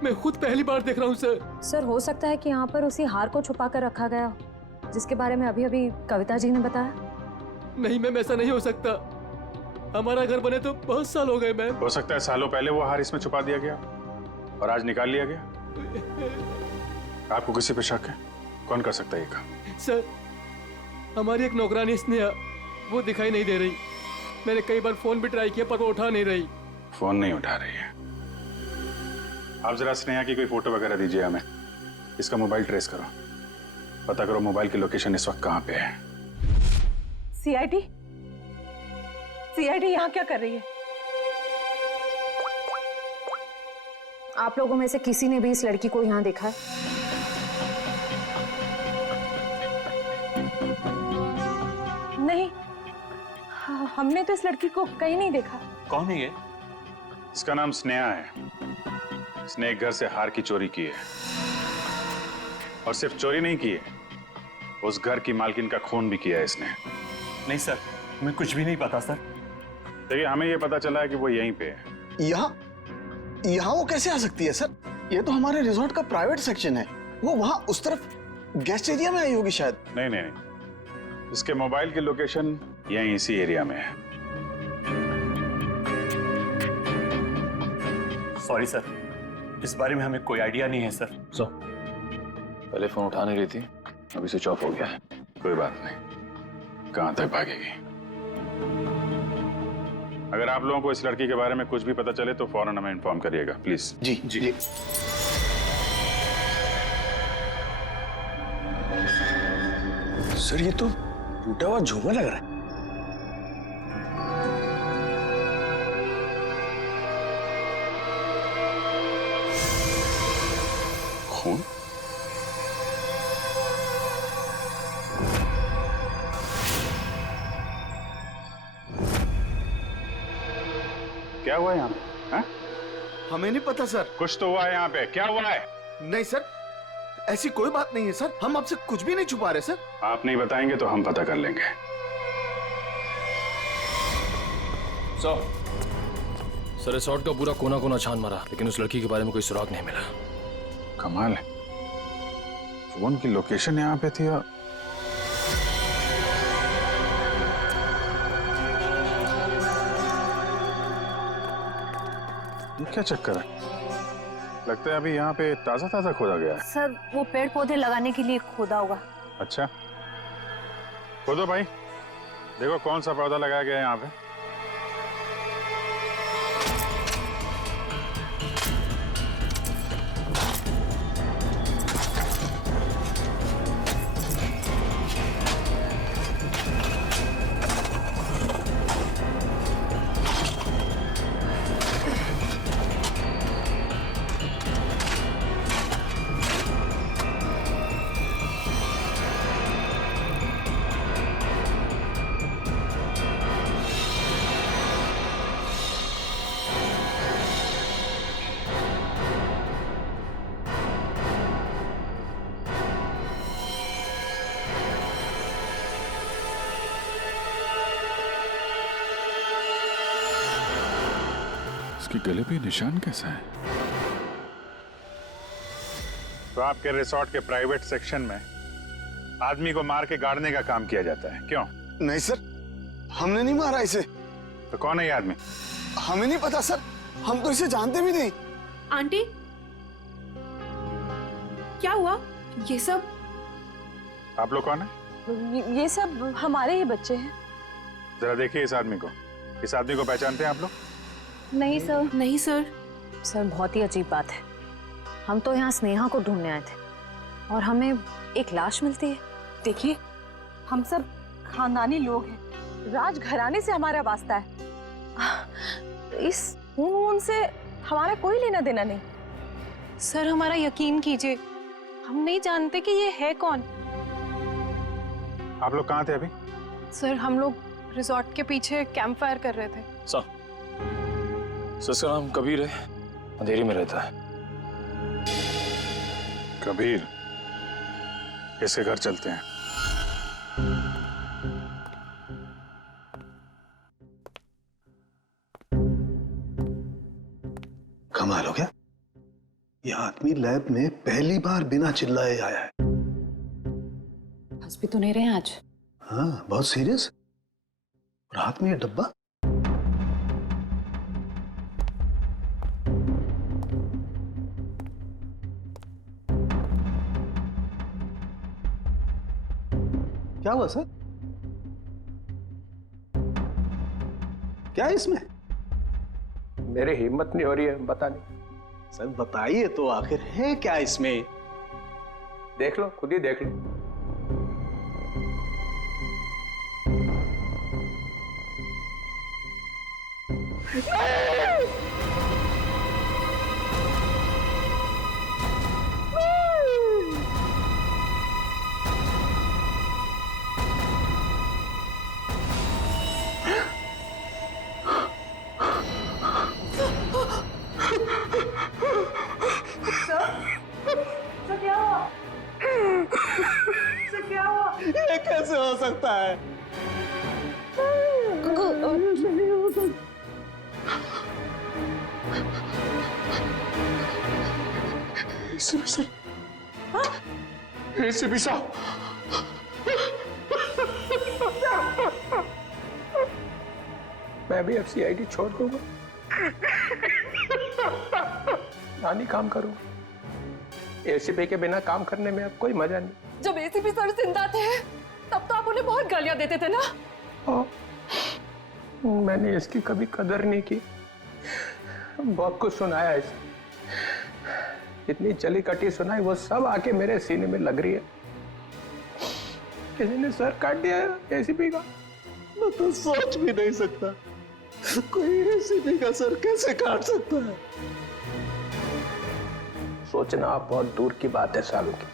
मैं खुद पहली बार देख रहा हूँ सर। सर हो सकता है कि यहाँ पर उसी हार को छुपा कर रखा गया हो, जिसके बारे में अभी अभी कविता जी ने बताया। नहीं मैम, ऐसा नहीं हो सकता। हमारा घर बने तो बहुत साल हो गए मैम। हो सकता है सालों पहले वो हार इसमें छुपा दिया गया और आज निकाल लिया गया। आपको किसी पे शक है? कौन कर सकता है ये काम? सर हमारी एक नौकरानी स्नेहा, वो दिखाई नहीं दे रही। मैंने कई बार फोन भी ट्राई किया पर वो उठा नहीं रही। फोन नहीं उठा रही है? आप जरा स्नेहा की कोई फोटो वगैरह दीजिए हमें, इसका मोबाइल ट्रेस करो, पता करो मोबाइल की लोकेशन इस वक्त कहाँ पे है। सीआईडी, सीआईडी यहाँ क्या कर रही है? आप लोगों में से किसी ने भी इस लड़की को यहाँ देखा है? नहीं, हमने तो इस लड़की को कहीं नहीं देखा। कौन है ये? इसका नाम स्नेहा है। इसने एक घर से हार की चोरी की है, और सिर्फ चोरी नहीं की है, उस घर की मालकिन का खून भी किया है इसने। नहीं सर, हमें कुछ भी नहीं पता सर। देखिए हमें ये पता चला है कि वो यहीं पे है। यहाँ वो कैसे आ सकती है सर? ये तो हमारे रिजॉर्ट का प्राइवेट सेक्शन है। वो वहाँ उस तरफ गेस्ट एरिया में आई होगी शायद। नहीं नहीं नहीं, इसके मोबाइल की लोकेशन यहीं इसी एरिया में है। सॉरी सर, इस बारे में हमें कोई आइडिया नहीं है सर। पहले फोन उठा नहीं रही थी, अभी स्विच ऑफ हो गया है। कोई बात नहीं, कहां तक भागेगी? अगर आप लोगों को इस लड़की के बारे में कुछ भी पता चले तो फौरन हमें इन्फॉर्म करिएगा प्लीज। Ji ji. सर ये तो टूटा हुआ झूमर लग रहा है। खून? क्या हुआ यहाँ पे? हमें नहीं पता सर। कुछ तो हुआ है यहाँ पे, क्या हुआ है? नहीं सर, ऐसी कोई बात नहीं है सर, हम आपसे कुछ भी नहीं छुपा रहे सर। आप नहीं बताएंगे तो हम पता कर लेंगे। सर रिसोर्ट का पूरा कोना कोना छान मारा, लेकिन उस लड़की के बारे में कोई सुराग नहीं मिला। कमाल है, फोन की लोकेशन यहाँ पे थी और ये क्या चक्कर है? लगता है अभी यहाँ पे ताजा ताजा खोदा गया है। सर वो पेड़ पौधे लगाने के लिए खोदा होगा। अच्छा, खोदो भाई, देखो कौन सा पौधा लगाया गया है यहाँ पे। इसके गले पे निशान कैसा है? तो आपके रिसोर्ट के प्राइवेट सेक्शन में आदमी को मार के गाड़ने का काम किया जाता है, क्यों? नहीं सर, हमने नहीं मारा इसे। तो कौन है ये आदमी? हमें नहीं पता सर, हम तो इसे जानते भी नहीं। आंटी क्या हुआ? ये सब आप लोग कौन है? ये सब हमारे ही बच्चे हैं। जरा देखिए इस आदमी को। इस आदमी को पहचानते हैं आप लोग? नहीं सर। नहीं सर। सर बहुत ही अजीब बात है, हम तो यहाँ स्नेहा को ढूंढने आए थे और हमें एक लाश मिलती है। देखिए हम सब खानदानी लोग हैं, राजघराने से हमारा वास्ता है। इस खून से हमारा कोई लेना देना नहीं। सर हमारा यकीन कीजिए, हम नहीं जानते कि ये है कौन। आप लोग कहाँ थे अभी? सर हम लोग रिजॉर्ट के पीछे कैंप फायर कर रहे थे। सर इसका नाम कबीर है, अंधेरी में रहता है। कबीर, इसके घर चलते हैं। कमाल हो गया, ये आदमी लैब में पहली बार बिना चिल्लाए आया है। हंस भी तो नहीं रहे आज। हाँ बहुत सीरियस। और हाथ में ये डब्बा। क्या हुआ सर? क्या है इसमें? मेरी हिम्मत नहीं हो रही है बताने। सर बताइए तो, आखिर है क्या इसमें? देख लो, खुद ही देख लो। ये कैसे हो सकता है? नहीं हो सकता। एसीपी साहब, मैं भी अब सीआईडी छोड़ दूंगा, नानी काम करूंगा। एसीपी के बिना काम करने में अब कोई मजा नहीं। जब एसीपी सर जिंदा थे तब तो आप उन्हें बहुत गालियां देते थे ना। मैंने इसकी कभी कदर नहीं की, बहुत कुछ सुनाया इसे, इतनी चली कटी सुनाई, वो सब आके मेरे सीने में लग रही है। किसी ने सर काट दिया एसीपी का। मैं तो सोच भी नहीं सकता, कोई एसीपी का सर कैसे काट सकता है। सोचना बहुत दूर की बात है सालू की।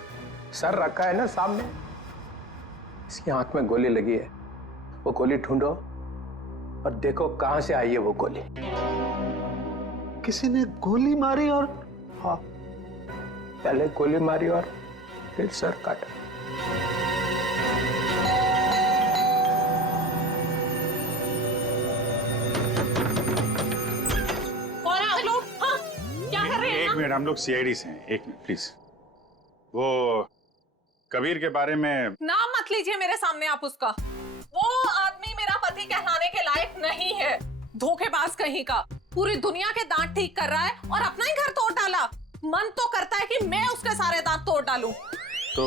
सर रखा है ना सामने, इसकी आंख में गोली लगी है, वो गोली ढूंढो और देखो कहां से आई है वो गोली। किसी ने गोली मारी और हाँ, पहले गोली मारी और फिर सर काटा। कौन है आप लोग? हाँ? क्या कर रहे हैं? एक मिनट, हम लोग सीआईडी से हैं। एक मिनट प्लीज। वो कबीर के बारे में नाम मत लीजिए मेरे सामने आप उसका। वो आदमी मेरा पति कहलाने के लायक नहीं है। धोखेबाज कहीं का। पूरी दुनिया के दांत ठीक कर रहा है और अपना ही घर तोड़ डाला। मन तो करता है कि मैं उसके सारे दांत तोड़ डालूं। तो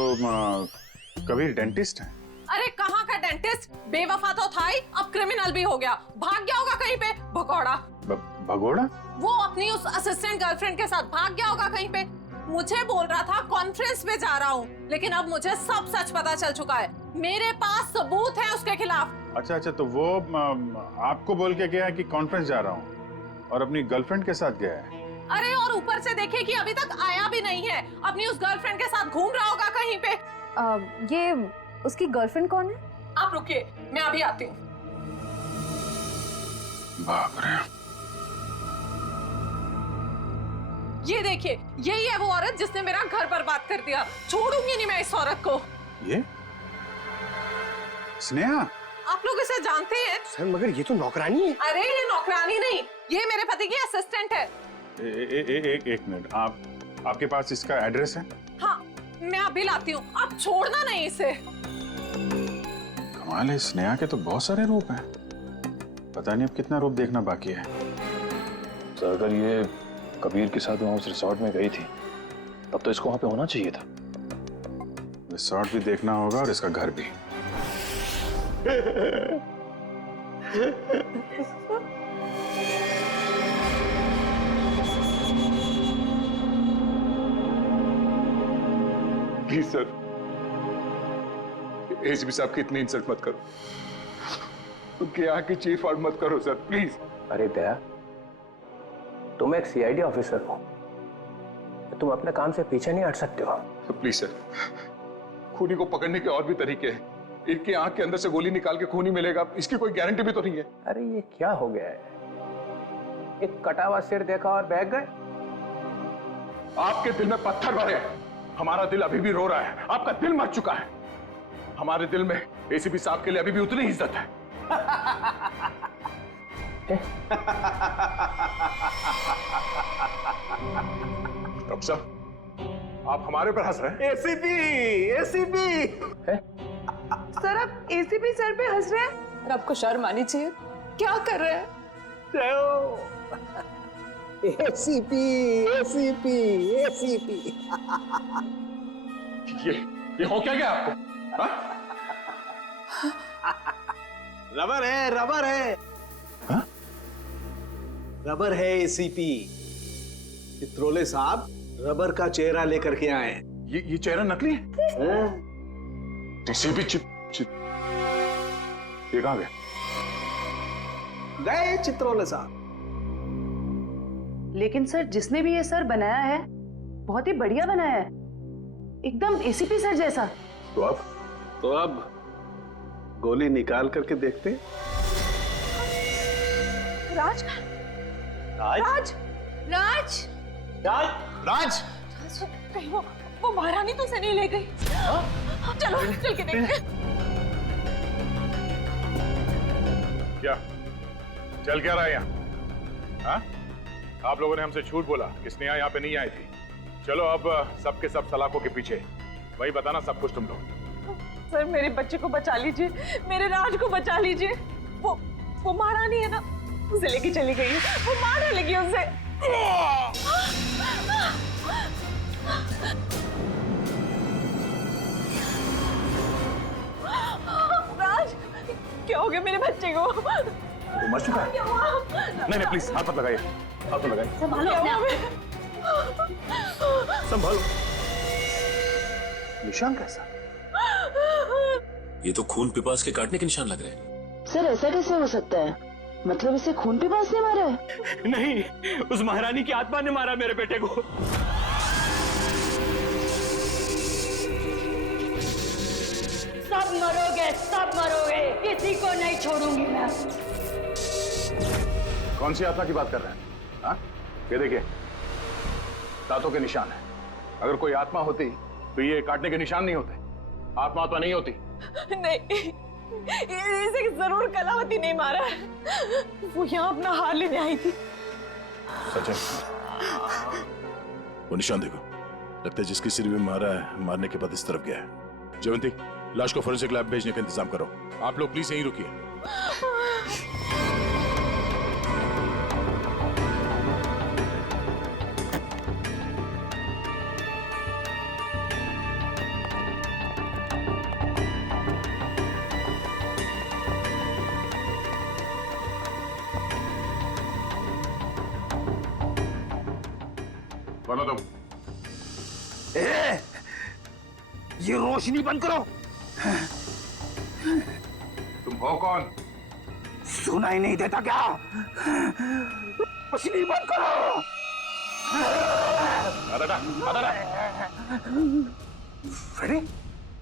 कबीर डेंटिस्ट है? अरे कहाँ का डेंटिस्ट? बेवफा तो था ही, अब क्रिमिनल भी हो गया। भाग गया होगा कहीं पे, भगौड़ा। भगोड़ा? वो अपनी उस असिस्टेंट गर्लफ्रेंड के साथ भाग गया होगा कहीं पे। मुझे बोल रहा था कॉन्फ्रेंस पे जा रहा हूँ, लेकिन अब मुझे सब सच पता चल चुका है। मेरे पास सबूत है उसके खिलाफ। अच्छा, तो वो आपको बोल के गया है कि कॉन्फ्रेंस जा रहा हूँ और अपनी गर्लफ्रेंड के साथ गया है? अरे और ऊपर से देखिए कि अभी तक आया भी नहीं है। अपनी उस गर्लफ्रेंड के साथ घूम रहा होगा कहीं पे। ये उसकी गर्लफ्रेंड कौन है? आप रुकिए, मैं अभी आती हूँ। बाप रे। ये देखिए, यही है वो औरत जिसने मेरा घर बर्बाद कर दिया। छोड़ूंगी नहीं मैं इस औरत को। ये स्नेहा? आप लोग इसे जानते हैं? सर मगर ये तो नौकरानी है। अरे ये नौकरानी नहीं, ये मेरे पति की असिस्टेंट है। एक मिनट, आपके पास इसका एड्रेस है? हाँ, मैं अभी लाती हूँ। आप छोड़ना नहीं इसे। कमाल है, स्नेहा के तो बहुत सारे रूप हैं। पता नहीं अब कितना रूप देखना बाकी है। सर अगर ये कबीर के साथ वहाँ उस रिसोर्ट में गई थी, तब तो इसको वहाँ पे होना चाहिए था। रिसोर्ट भी देखना होगा और इसका घर भी। प्लीज सर, एसपी साहब की इतनी इंसल्ट मत करो। उनके यहाँ की चीफ आउट मत करो सर, प्लीज। अरे दया, तुम एक सीआईडी ऑफिसर हो, तुम अपने काम से पीछे नहीं हट सकते हो। प्लीज सर, खूनी को पकड़ने के और भी तरीके हैं। इनकी आंख के अंदर से गोली निकाल के खूनी मिलेगा, इसकी कोई गारंटी भी तो नहीं है। अरे ये क्या हो गया है? एक कटा हुआ सिर देखा और बह गए। आपके दिल में पत्थर भरे हैं, हमारा दिल अभी भी रो रहा है। आपका दिल मर चुका है। हमारे दिल में एसीपी साहब के लिए अभी भी उतनी ही इज्जत है। डॉक्टर साहब, आप हमारे पर हंस रहे हैं? एसीपी सर, आप एसीपी सर पे हंस रहे हैं? और आपको शर्म आनी चाहिए। क्या कर रहे हैं? एसीपी ये हो क्या गया आपको? रबर है, रबर है। हा? रबर है एसीपी। चित्रोले साहब रबर का चेहरा लेकर के आए। ये चेहरा नकली है? एसीपी ये कहाँ गए? गए चित्रोले साहब। लेकिन सर, जिसने भी ये सर बनाया है बहुत ही बढ़िया बनाया है, एकदम एसीपी सर जैसा। तो अब गोली निकाल करके देखते हैं। राज, राज, राज, राज, राज, कहीं वो महारानी तो से नहीं ले गई? चलो चल के देखते। क्या चल क्या रहा है यहाँ? हाँ? आप लोगों ने हमसे झूठ बोला कि स्नेहा यहाँ पे नहीं आई थी। चलो अब सबके सब सलाखों के पीछे, वही बताना सब कुछ तुम लोग। सर, मेरे बच्चे को बचा लीजिए, मेरे राज को बचा लीजिए। वो महारानी है ना, उसे लेके चली गई है। वो मार डालेगी उसे। राज, क्या हो गया मेरे बच्चे को? वो मर चुका है? नहीं प्लीज हाथ मत लगाइए, हाथ मत लगाइए। संभालो अपने आप। संभालो। निशान कैसा? ये तो खून पिपास के काटने के निशान लग रहे हैं। सर, ऐसा कैसे हो सकता है? मतलब इसे खून पिपास ने मारा है? नहीं, उस महारानी की आत्मा ने मारा मेरे बेटे को। सब मरोगे, सब मरोगे, किसी को नहीं छोड़ूंगी मैं। कौन सी आत्मा की बात कर रहे हैं? हाँ? ये देखिए, दांतों के निशान है। अगर कोई आत्मा होती तो ये काटने के निशान नहीं होते, आत्मा नहीं होती। नहीं, इसे जरूर कलावती ने मारा है। वो यहाँ अपना हार लेने आई थी। सच है? वो निशान देखो, लगता है जिसकी सिर में मारा है, मारने के बाद इस तरफ गया है। जयवंती, लाश को फोरेंसिक लैब भेजने का इंतजाम करो। आप लोग प्लीज यहीं रुकिए। बोलो तुम। ये रोशनी बंद करो। तुम हो कौन? सुनाई नहीं देता क्या? रोशनी बंद करो। फ्रेडी,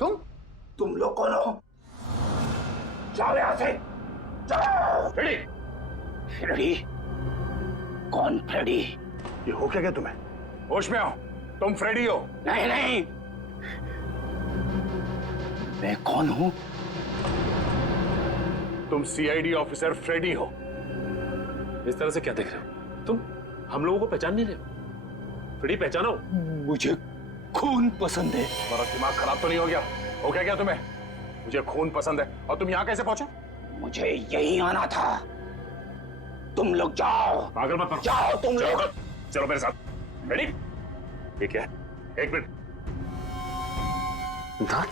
तुम लोग कौन हो? जाओ यहां से, जाओ। फ्रेडी, फ्रेडी, कौन फ्रेडी? ये हो क्या तुम्हें? होश में आओ, तुम फ्रेडी हो? नहीं नहीं, मैं कौन हूं? तुम सीआईडी ऑफिसर फ्रेडी हो। इस तरह से क्या देख रहे हो तुम? हम लोगों को पहचान नहीं रहे हो? फ्रेडी पहचानो। मुझे खून पसंद है। तुम्हारा दिमाग खराब तो नहीं हो गया? हो क्या तुम्हें? मुझे खून पसंद है। और तुम यहाँ कैसे पहुंचे? मुझे यही आना था। तुम लोग जाओ। पागल मत बनो। जाओ तुम लोग। चलो मेरे साथ। रेडी? ठीक है, एक मिनट। दांत?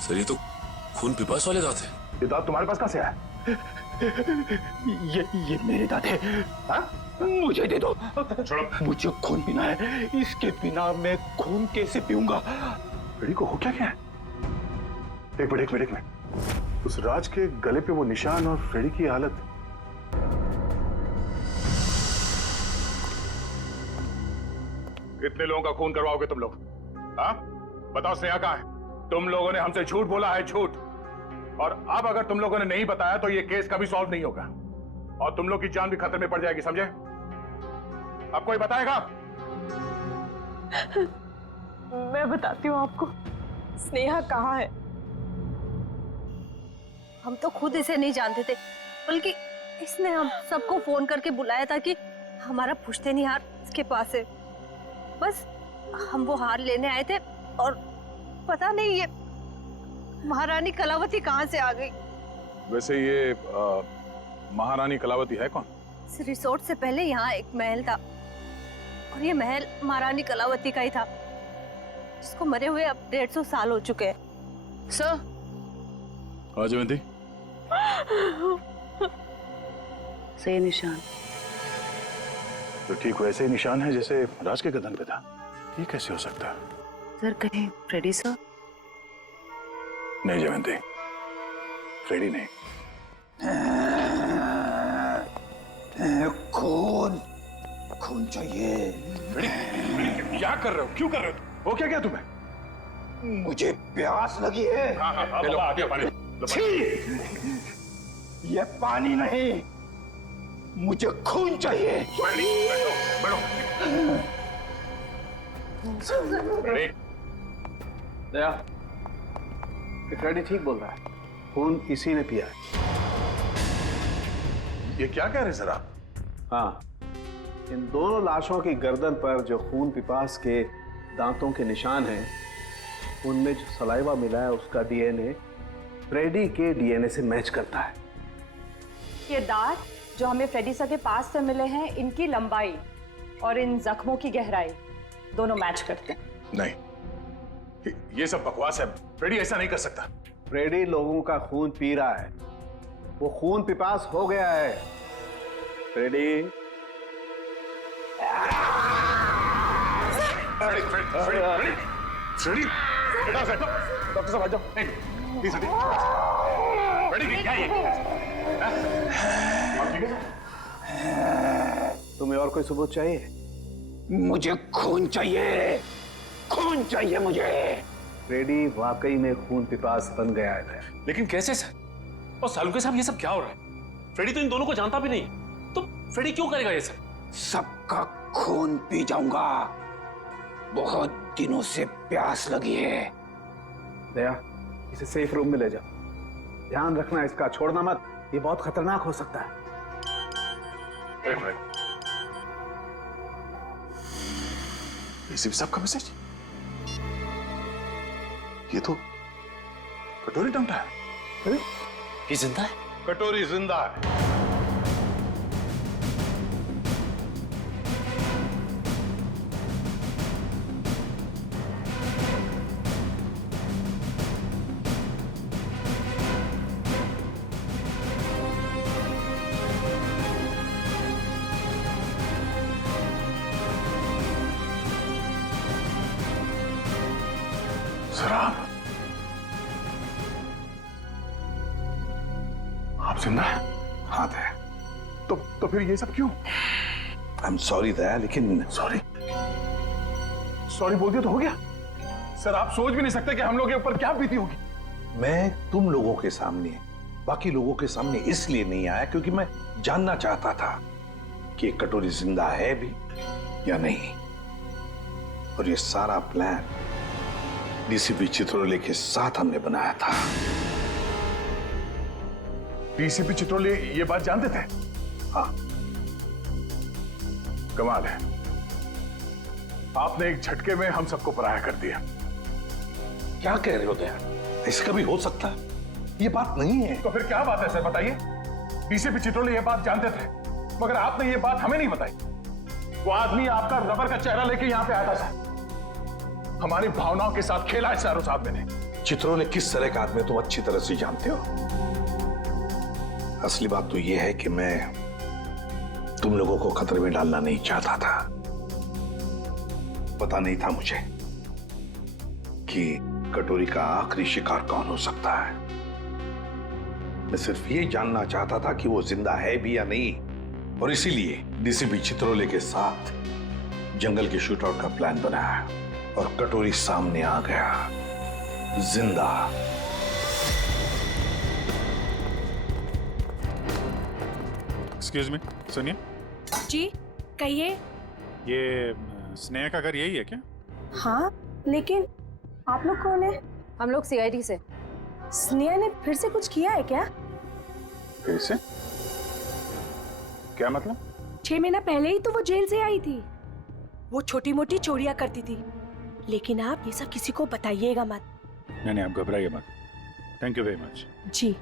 सर ये तो खून पिपास वाले दांत है। ये दांत तुम्हारे पास कहां से आया? ये मेरे दांत है। हाँ? मुझे दे दो। छोड़ो। मुझे खून पीना है, इसके बिना मैं खून कैसे पीऊंगा? फ्रेडी को हो क्या है? एक मिनट। उस राज के गले पे वो निशान और फ्रेडी की हालत। कितने लोगों का खून करवाओगे तुम लोग? हाँ? बताओ स्नेहा कहाँ है? तुम लोगों ने हमसे झूठ बोला है, झूठ। और अब अगर तुम लोगों ने नहीं बताया तो ये केस कभी सॉल्व नहीं होगा और तुम लोग की जान भी खतरे में पड़ जाएगी, समझे? अब कोई बताएगा? मैं बताती हूँ आपको, स्नेहा कहाँ है। हम तो खुद इसे नहीं जानते थे, बल्कि इसने हम सबको फोन करके बुलाया था कि हमारा पुश्तैनी हार इसके पास है। बस हम वो हार लेने आए थे और पता नहीं ये महारानी कलावती कहाँ से आ गई। वैसे ये महारानी कलावती है कौन? इस रिसोर्ट से पहले यहाँ एक महल था और ये महल महारानी कलावती का ही था, जिसको मरे हुए अब 150 साल हो चुके हैं। सर। हाँ जयवंती। सही निशान तो ठीक वैसे ही निशान है जैसे राज के गर्दन पे था। ये कैसे हो सकता है? सर कहीं फ्रेडी सर? नहीं जयवंती, फ्रेडी नहीं। खून चाहिए। फ्रेडी, क्या कर रहे हो? क्यों कर रहे हो? वो क्या तुम्हें? मुझे प्यास लगी है। हाँ, लो, आ गया पानी। ये पानी नहीं, मुझे खून चाहिए। बैठो। दया, फ्रेडी ठीक बोल रहा है, खून इसी ने पिया है। ये क्या कह रहे सर आप? हाँ, इन दोनों लाशों की गर्दन पर जो खून पिपास के दांतों के निशान हैं, उनमें जो सलाइवा मिला है उसका डीएनए फ्रेडी के डीएनए से मैच करता है। ये दांत जो हमें फ्रेडी सर के पास से मिले हैं, इनकी लंबाई और इन जख्मों की गहराई दोनों मैच करते हैं। नहीं, ये सब बकवास है। फ्रेडी ऐसा नहीं कर सकता। फ्रेडी लोगों का खून पी रहा है, वो खून पिपास हो गया है। फ्रेडी डॉक्टर साहब आ जाओ। फ्रेडी क्या तुम्हें और कोई सबूत चाहिए? मुझे खून चाहिए, खून चाहिए मुझे। फ्रेडी वाकई में खून पिपास बन गया है। लेकिन कैसे सर? और सालुके साहब ये सब क्या हो रहा है? फ्रेडी तो इन दोनों को जानता भी नहीं, तो फ्रेडी क्यों करेगा ये सब? सबका खून पी जाऊंगा, बहुत दिनों से प्यास लगी है। दया, इसे सेफ रूम में ले जाओ। ध्यान रखना इसका, छोड़ना मत, ये बहुत खतरनाक हो सकता है। एक मिनट, एसीपी साहब का मैसेज? ये तो कटोरी टंगटा है। ये जिंदा है? कटोरी जिंदा है। शराब? आप जिंदा है? हाँ दया। तो फिर ये सब क्यों? आई एम सॉरी दया, लेकिन सॉरी बोल दिया तो हो गया। सर आप सोच भी नहीं सकते कि हम लोग के ऊपर क्या बीती होगी। मैं तुम लोगों के सामने, बाकी लोगों के सामने इसलिए नहीं आया क्योंकि मैं जानना चाहता था कि ये कटोरी जिंदा है भी या नहीं। और ये सारा प्लान डीसीपी चित्रोले के साथ हमने बनाया था। डीसीपी चित्रोले ये बात जानते थे? हाँ। कमाल है, आपने एक झटके में हम सबको पराया कर दिया। क्या कह रहे हो दया? ऐसा कभी हो सकता है? ये बात नहीं है। तो फिर क्या बात है सर, बताइए। डीसीपी चित्रोले ये बात जानते थे, मगर आपने ये बात हमें नहीं बताई। वो आदमी आपका रबर का चेहरा लेके यहां पे आया था सर। हमारी भावनाओं के साथ खेला है सर उस आदमी ने। चित्रोले किस तरह का आदमी तुम अच्छी तरह से जानते हो। असली बात तो यह है कि मैं तुम लोगों को खतरे में डालना नहीं चाहता था। पता नहीं था मुझे कि कटोरी का आखिरी शिकार कौन हो सकता है। मैं सिर्फ ये जानना चाहता था कि वो जिंदा है भी या नहीं, और इसीलिए डीसीपी चित्रोले के साथ जंगल के शूटआउट का प्लान बनाया और कटोरी सामने आ गया जिंदा। एक्सक्यूज मी, सुनिए। जी कहिए। ये स्नेहा का घर यही है क्या? हाँ, लेकिन आप लोग कौन है? हम लोग सीआईडी से। स्नेहा ने फिर से कुछ किया है क्या? फिर से? क्या मतलब? 6 महीना पहले ही तो वो जेल से आई थी। वो छोटी मोटी चोरियां करती थी, लेकिन आप ये सब किसी को बताइएगा मत। नहीं, आप घबराइए मत। Thank you very much. जी।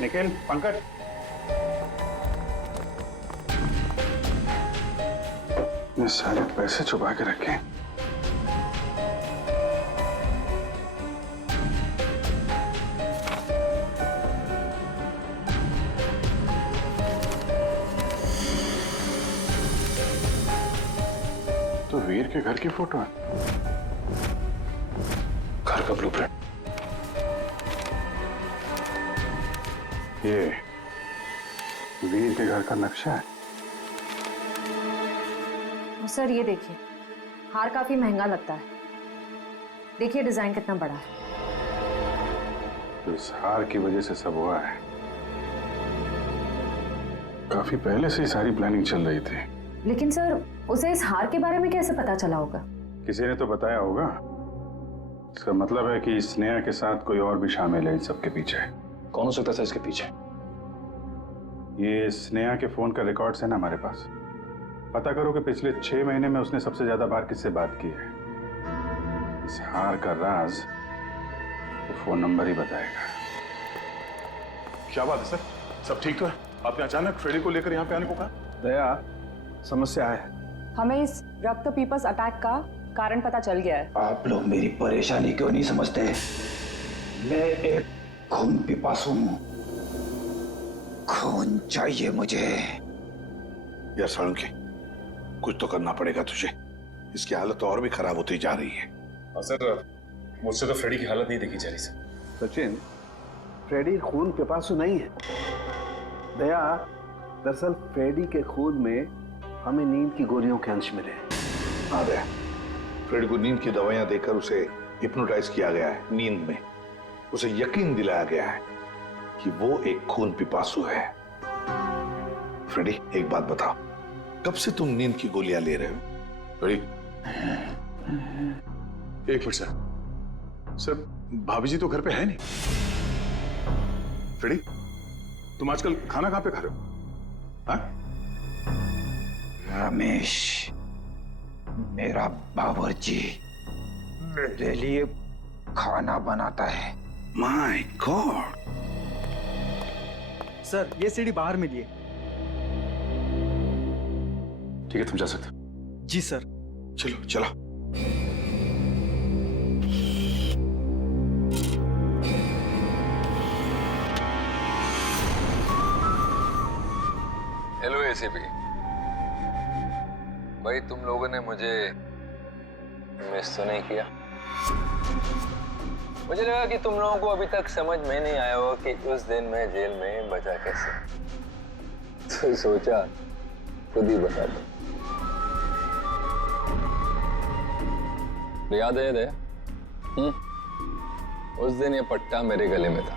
निखिल, पंकज, ये सारे पैसे छुपा के रखे। तो वीर के घर की फोटो है, घर का ब्लूप्रिंट। ये वीर के घर का नक्शा है। सर ये देखिए, हार काफी महंगा लगता है। देखिए डिजाइन कितना बड़ा है। तो इस हार की वजह से सब हुआ है। काफी पहले से ही सारी प्लानिंग चल रही थी। लेकिन सर उसे इस हार के बारे में कैसे पता चला होगा? किसी ने तो बताया होगा। इसका मतलब है कि स्नेहा के साथ कोई और भी शामिल है इन सब के पीछे। कौन हो सकता था इसके पीछे? ये स्नेहा के फोन का रिकॉर्ड्स है ना हमारे पास। पता करो कि पिछले 6 महीने में उसने सबसे ज्यादा बार किससे बात की है। इस हार का राज वो फोन नंबर ही बताएगा। क्या बात है सर, सब ठीक तो है? आपने अचानक फ्रेडी को लेकर यहाँ पे आने को कहा? दया, समस्या है। हमें इस रक्त पीपस अटैक का कारण पता चल गया है। आप लोग मेरी परेशानी क्यों नहीं समझते? मैं एक खून पिपासू हूं, खून चाहिए मुझे। यार साळुंखे, कुछ तो करना पड़ेगा तुझे। इसकी हालत और भी खराब होती जा रही है। हाँ सर, मुझसे तो फ्रेडी की हालत नहीं देखी जा रही सर। सचिन, फ्रेडी खून पिपासु नहीं है। दया, दरअसल फ्रेडी के खून में हमें नींद की गोलियों के अंश मिले। हाँ दया, फ्रेडी को नींद की दवाइयां देकर उसे हिप्नोटाइज किया गया है। नींद में उसे यकीन दिलाया गया है कि वो एक खून पिपासु है। फ्रेडी, एक बात बताओ, कब से तुम नींद की गोलियां ले रहे हो? फ्रेडी, एक मिनट सर। सर, भाभी जी तो घर पे है नहीं। फ्रेडी, तुम आजकल खाना कहां पे खा रहे हो? हाँ? रमेश, मेरा बावर्ची मेरे लिए खाना बनाता है। My God. सर, ये सीढ़ी बाहर मिली है। ठीक है, तुम जा सकते हो। जी सर। चलो चलो। हेलो एसीपी भाई, तुम लोगों ने मुझे मिस तो नहीं किया? मुझे लगा कि तुम लोगों को अभी तक समझ में नहीं आया हो कि उस दिन मैं जेल में बचा कैसे, तो सोचा खुद ही बता दो। याद है दया? उस दिन ये पट्टा मेरे गले में था।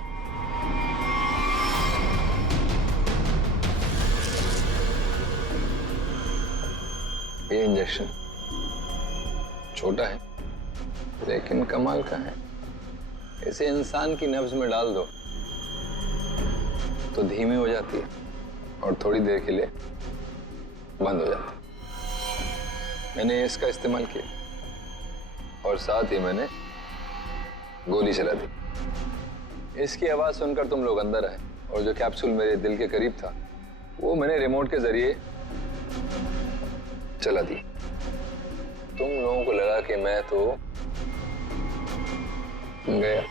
ये इंजेक्शन छोटा है लेकिन कमाल का है। इसे इंसान की नब्ज में डाल दो तो धीमी हो जाती है और थोड़ी देर के लिए बंद हो जाती है। मैंने इसका इस्तेमाल किया और साथ ही मैंने गोली चला दी। इसकी आवाज सुनकर तुम लोग अंदर आए और जो कैप्सूल मेरे दिल के करीब था वो मैंने रिमोट के जरिए चला दी। तुम लोगों को लगा कि मैं तो गया।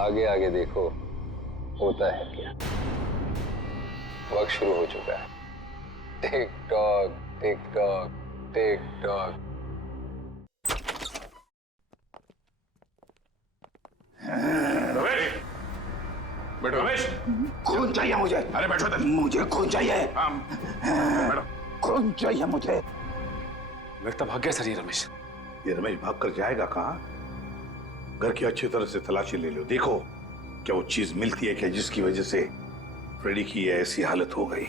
आगे आगे देखो होता है क्या। वक्त शुरू हो चुका है। Tick tock tick tock tick tock. बैठो। रमेश, खून चाहिए मुझे। अरे बैठो इधर। मुझे खून चाहिए। बैठो। खून चाहिए मुझे। लगता भाग गया सर ये रमेश। ये रमेश भाग कर जाएगा कहाँ? घर की अच्छी तरह से तलाशी ले लो, देखो क्या वो चीज मिलती है क्या जिसकी वजह से फ्रेडी की ऐसी हालत हो गई।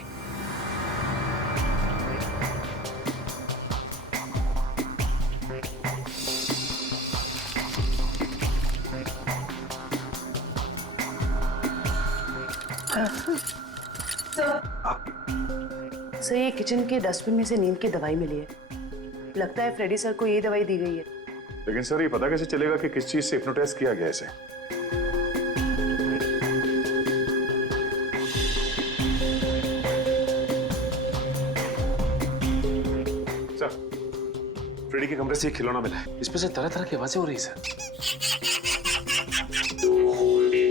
सर, ये किचन के डस्टबिन में से नींद की दवाई मिली है। लगता है फ्रेडी सर को ये दवाई दी गई है। लेकिन सर ये पता कैसे चलेगा कि किस चीज से हिप्नोटाइज किया गया इसे? सर, फ्रेडी के कमरे से एक खिलौना मिला है। इसमें से तरह तरह की आवाजें हो रही है सर। तुम्हें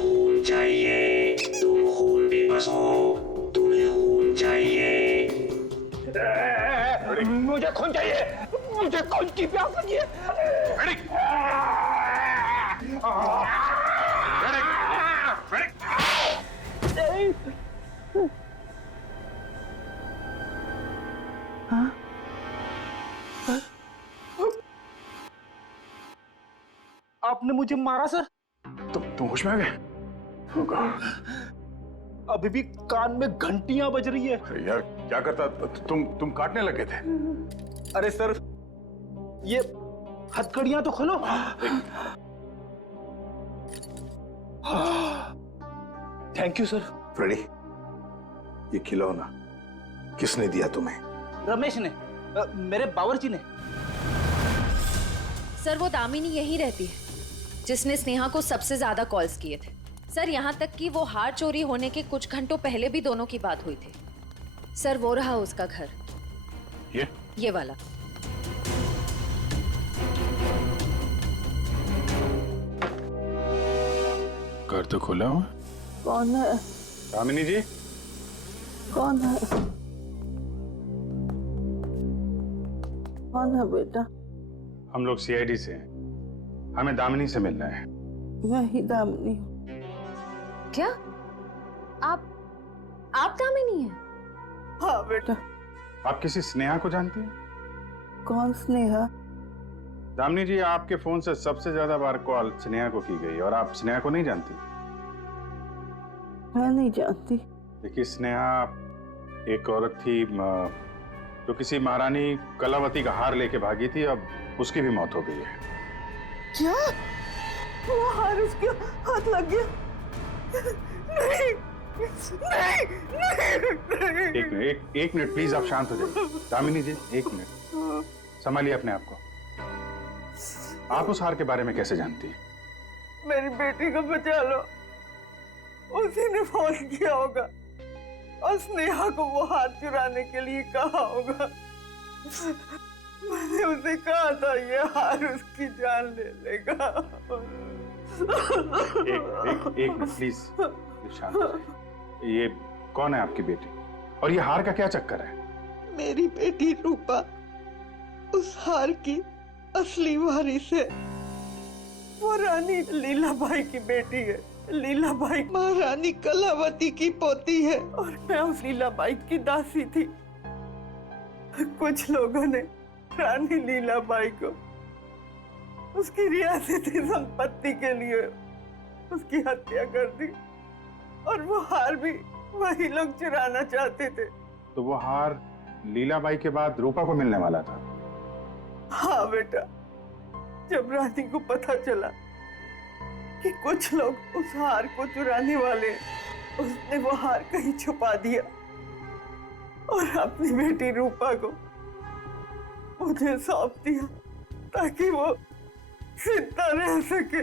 खून चाहिए, तुम खून पिपासु, तुम्हें खून चाहिए। मुझे खून चाहिए, मुझे खून की प्यास लगी है। आपने मुझे मारा सर? तुम होश में आ गए? अभी भी कान में घंटियां बज रही है। यार क्या करता, तुम काटने लगे थे। अरे सर, ये हथकड़ियां तो खोलो। Thank you sir. फ्रेडी, ये खिलौना किसने दिया तुम्हें? रमेश ने, मेरे बावर्ची ने। सर, वो दामिनी यही रहती है जिसने स्नेहा को सबसे ज्यादा कॉल्स किए थे। सर, यहाँ तक कि वो हार चोरी होने के कुछ घंटों पहले भी दोनों की बात हुई थी। सर, वो रहा उसका घर। ये वाला। घर तो खुला हुआ। कौन है? दामिनी जी। कौन है? कौन है बेटा? हम लोग सीआईडी से हैं, हमें दामिनी से मिलना है। यही दामिनी। क्या आप दामिनी हैं? हाँ बेटा। आप किसी स्नेहा को जानती हैं? कौन स्नेहा? दामिनी जी, आपके फोन से सबसे ज्यादा बार कॉल स्नेहा को की गई और आप स्नेहा को नहीं जानती? मैं नहीं जानती। देखिए, स्नेहा एक औरत थी जो किसी महारानी कलावती का हार लेके भागी थी, अब उसकी भी मौत हो गई है। क्या? वो हार उसके हाथ लग गया? नहीं, नहीं, एक मिनट प्लीज, आप शांत हो जाइए। दामिनी जी, एक मिनट, संभालिए अपने आप को। आप उस हार के बारे में कैसे जानती हैं? मेरी बेटी को बचा लो, उसी ने फोन किया होगा और स्नेहा को वो हार चुराने के लिए कहा होगा। मैंने उसे कहा था ये हार उसकी जान ले लेगा। एक मिनट प्लीज, शांत हो जाइए। ये कौन है आपकी बेटी और ये हार का क्या चक्कर है? मेरी बेटी रूपा उस हार की असली वारिस है। वो रानी लीलाबाई की बेटी है। लीलाबाई महारानी कलावती की पोती है और मैं उस लीलाबाई की दासी थी। कुछ लोगों ने रानी लीलाबाई को उसकी रियासती संपत्ति के लिए उसकी हत्या कर दी और वो हार भी वही लोग चुराना चाहते थे। तो वो हार लीलाबाई के बाद रूपा को मिलने वाला था? हाँ बेटा, जब रानी को पता चला कि कुछ लोग उस हार को चुराने वाले, उसने वो हार कहीं छुपा दिया और अपनी बेटी रूपा को मुझे सौंप दिया ताकि वो जिंदा रह सके।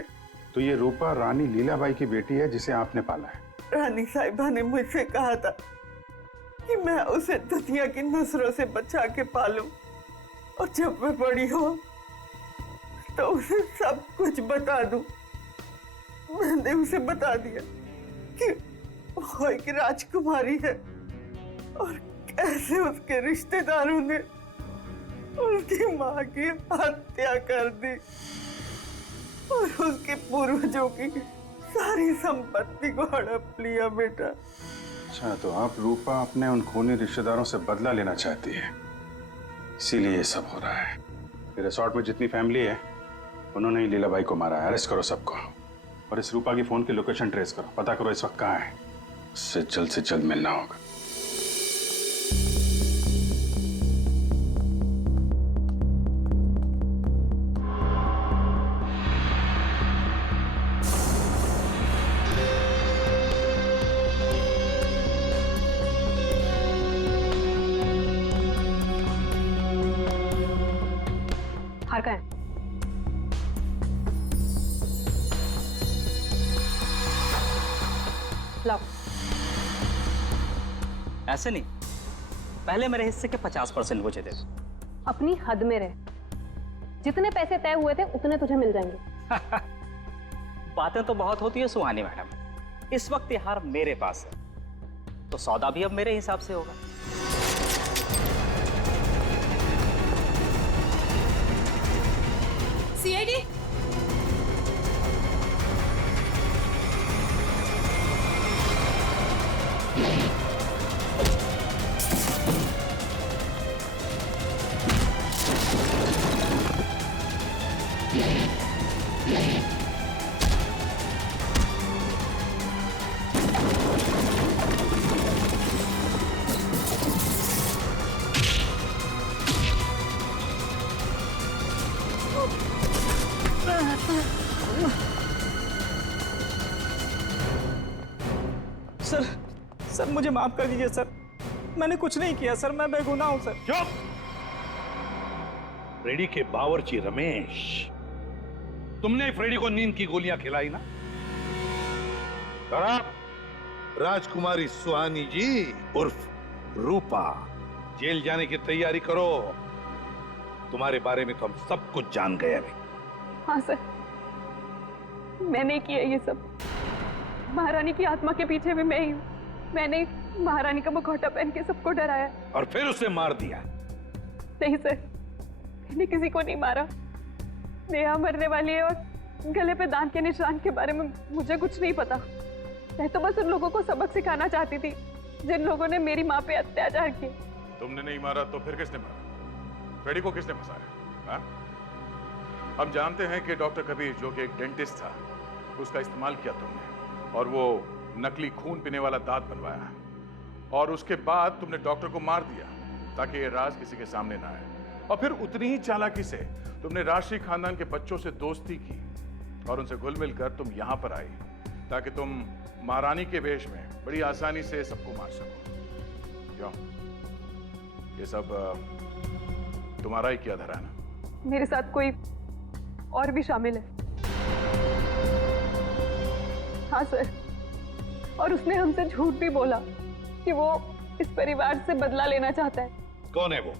तो ये रूपा रानी लीलाबाई की बेटी है जिसे आपने पाला है? रानी साहिबा ने मुझसे कहा था कि मैं उसे दुनिया की नजरों से बचा के पालूं और जब मैं बड़ी हो तो उसे सब कुछ बता दूं। मैंने उसे बता दिया कि वो एक राजकुमारी है और कैसे उसके रिश्तेदारों ने उसकी माँ की हत्या कर दी और उसके पूर्वजों की सारी संपत्ति को हड़प लिया। बेटा, अच्छा, तो आप रूपा अपने उन खूनी रिश्तेदारों से बदला लेना चाहती है, इसीलिए ये सब हो रहा है। रिसोर्ट में जितनी फैमिली है उन्होंने ही लीलाबाई को मारा है। अरेस्ट करो सबको और इस रूपा की फोन की लोकेशन ट्रेस करो, पता करो इस वक्त कहाँ है। उससे जल्द मिलना होगा। हार का है? लाओ। ऐसे नहीं, पहले मेरे हिस्से के 50% मुझे दे दो। अपनी हद में रह। जितने पैसे तय हुए थे उतने तुझे मिल जाएंगे। बातें तो बहुत होती है सुहानी मैडम, इस वक्त ये हार मेरे पास है तो सौदा भी अब मेरे हिसाब से होगा। सीआईडी, सर मुझे माफ कर दीजिए सर, मैंने कुछ नहीं किया सर, मैं बेगुनाह हूं सर। चुप! फ्रेडी के बावर्ची रमेश, तुमने फ्रेडी को नींद की गोलियां खिलाई ना? और आप राजकुमारी सुहानी जी उर्फ रूपा जेल जाने की तैयारी करो। तुम्हारे बारे में तो हम सब कुछ जान गए अभी। हाँ सर, मैंने किया ये सब। महारानी की आत्मा के पीछे भी मैं ही हूँ। मैंने महारानी का मुखौटा पहन के सबको डराया। और फिर उसे मार दिया? नहीं सर, मैंने किसी को नहीं मारा। नेहा मरने वाली है और गले पे दांत के निशान के बारे में मुझे कुछ नहीं पता। मैं तो बस उन लोगों को सबक सिखाना चाहती थी जिन लोगों ने मेरी माँ पे अत्याचार किए। तुमने नहीं मारा तो फिर किसने मारा? फ्रेडी को किसने फंसाया? हाँ? हम जानते हैं कि डॉक्टर कबीर, जो कि एक डेंटिस्ट था, उसका इस्तेमाल किया तुमने और वो नकली खून पीने वाला दांत बनवाया और उसके बाद तुमने डॉक्टर को मार दिया ताकि ये राज किसी के सामने ना आए। और फिर उतनी ही चालाकी से तुमने राष्ट्रीय खानदान के बच्चों से दोस्ती की और उनसे घुल मिलकर तुम यहां पर आई ताकि तुम महारानी के वेश में बड़ी आसानी से सबको मार सको। क्यों? ये सब तुम्हारा ही किया धरा ना? मेरे साथ कोई और भी शामिल है। हाँ सर, और उसने हमसे झूठ भी बोला कि वो इस परिवार से बदला लेना चाहता है। कौन है वो?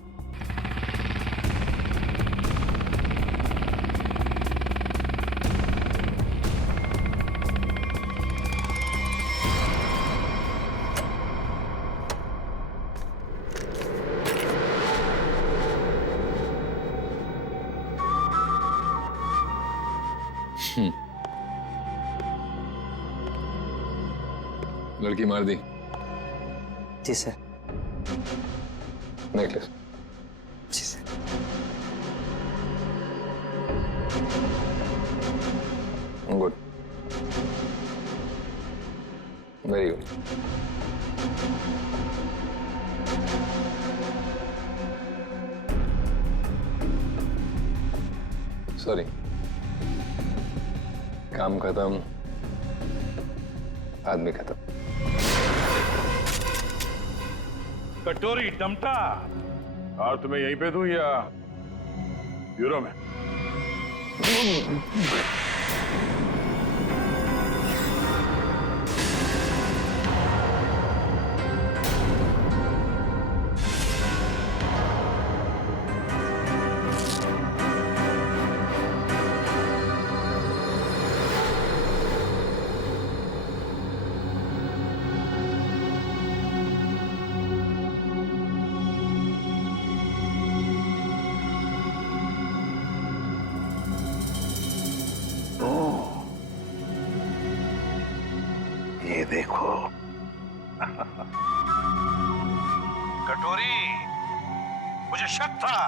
लड़की मार दी? जी सर। नेकलेस? जी sir. Good, very good. Sorry, काम खत्म, आदमी खत्म। कटोरी टमटा, और तुम्हें यहीं पे दूं या ब्यूरो में? ये देखो कटोरी, मुझे शक था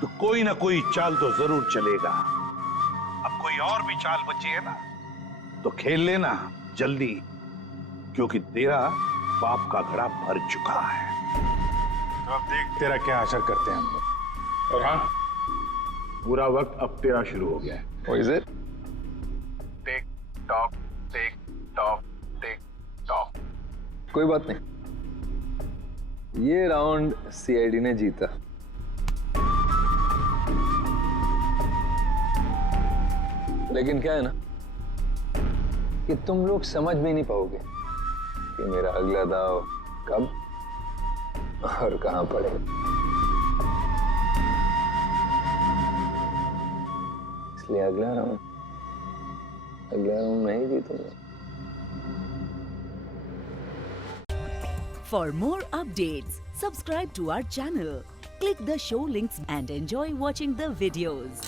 तो कोई ना कोई चाल तो जरूर चलेगा। अब कोई और भी चाल बची है ना तो खेल लेना जल्दी, क्योंकि तेरा पाप का घड़ा भर चुका है। तो अब देख तेरा क्या असर करते हैं हम लोग। और हाँ, पूरा वक्त अब तेरा शुरू हो गया है। What is it? Tick tock, tick tock, tick tock. कोई बात नहीं, ये राउंड सीआईडी ने जीता। लेकिन क्या है ना कि तुम लोग समझ भी नहीं पाओगे कि मेरा अगला दाव कब और कहां पड़ेगा। इसलिए अगला राउंड मैं ही जीतूंगा। For more updates, subscribe to our channel, click the show links and enjoy watching the videos.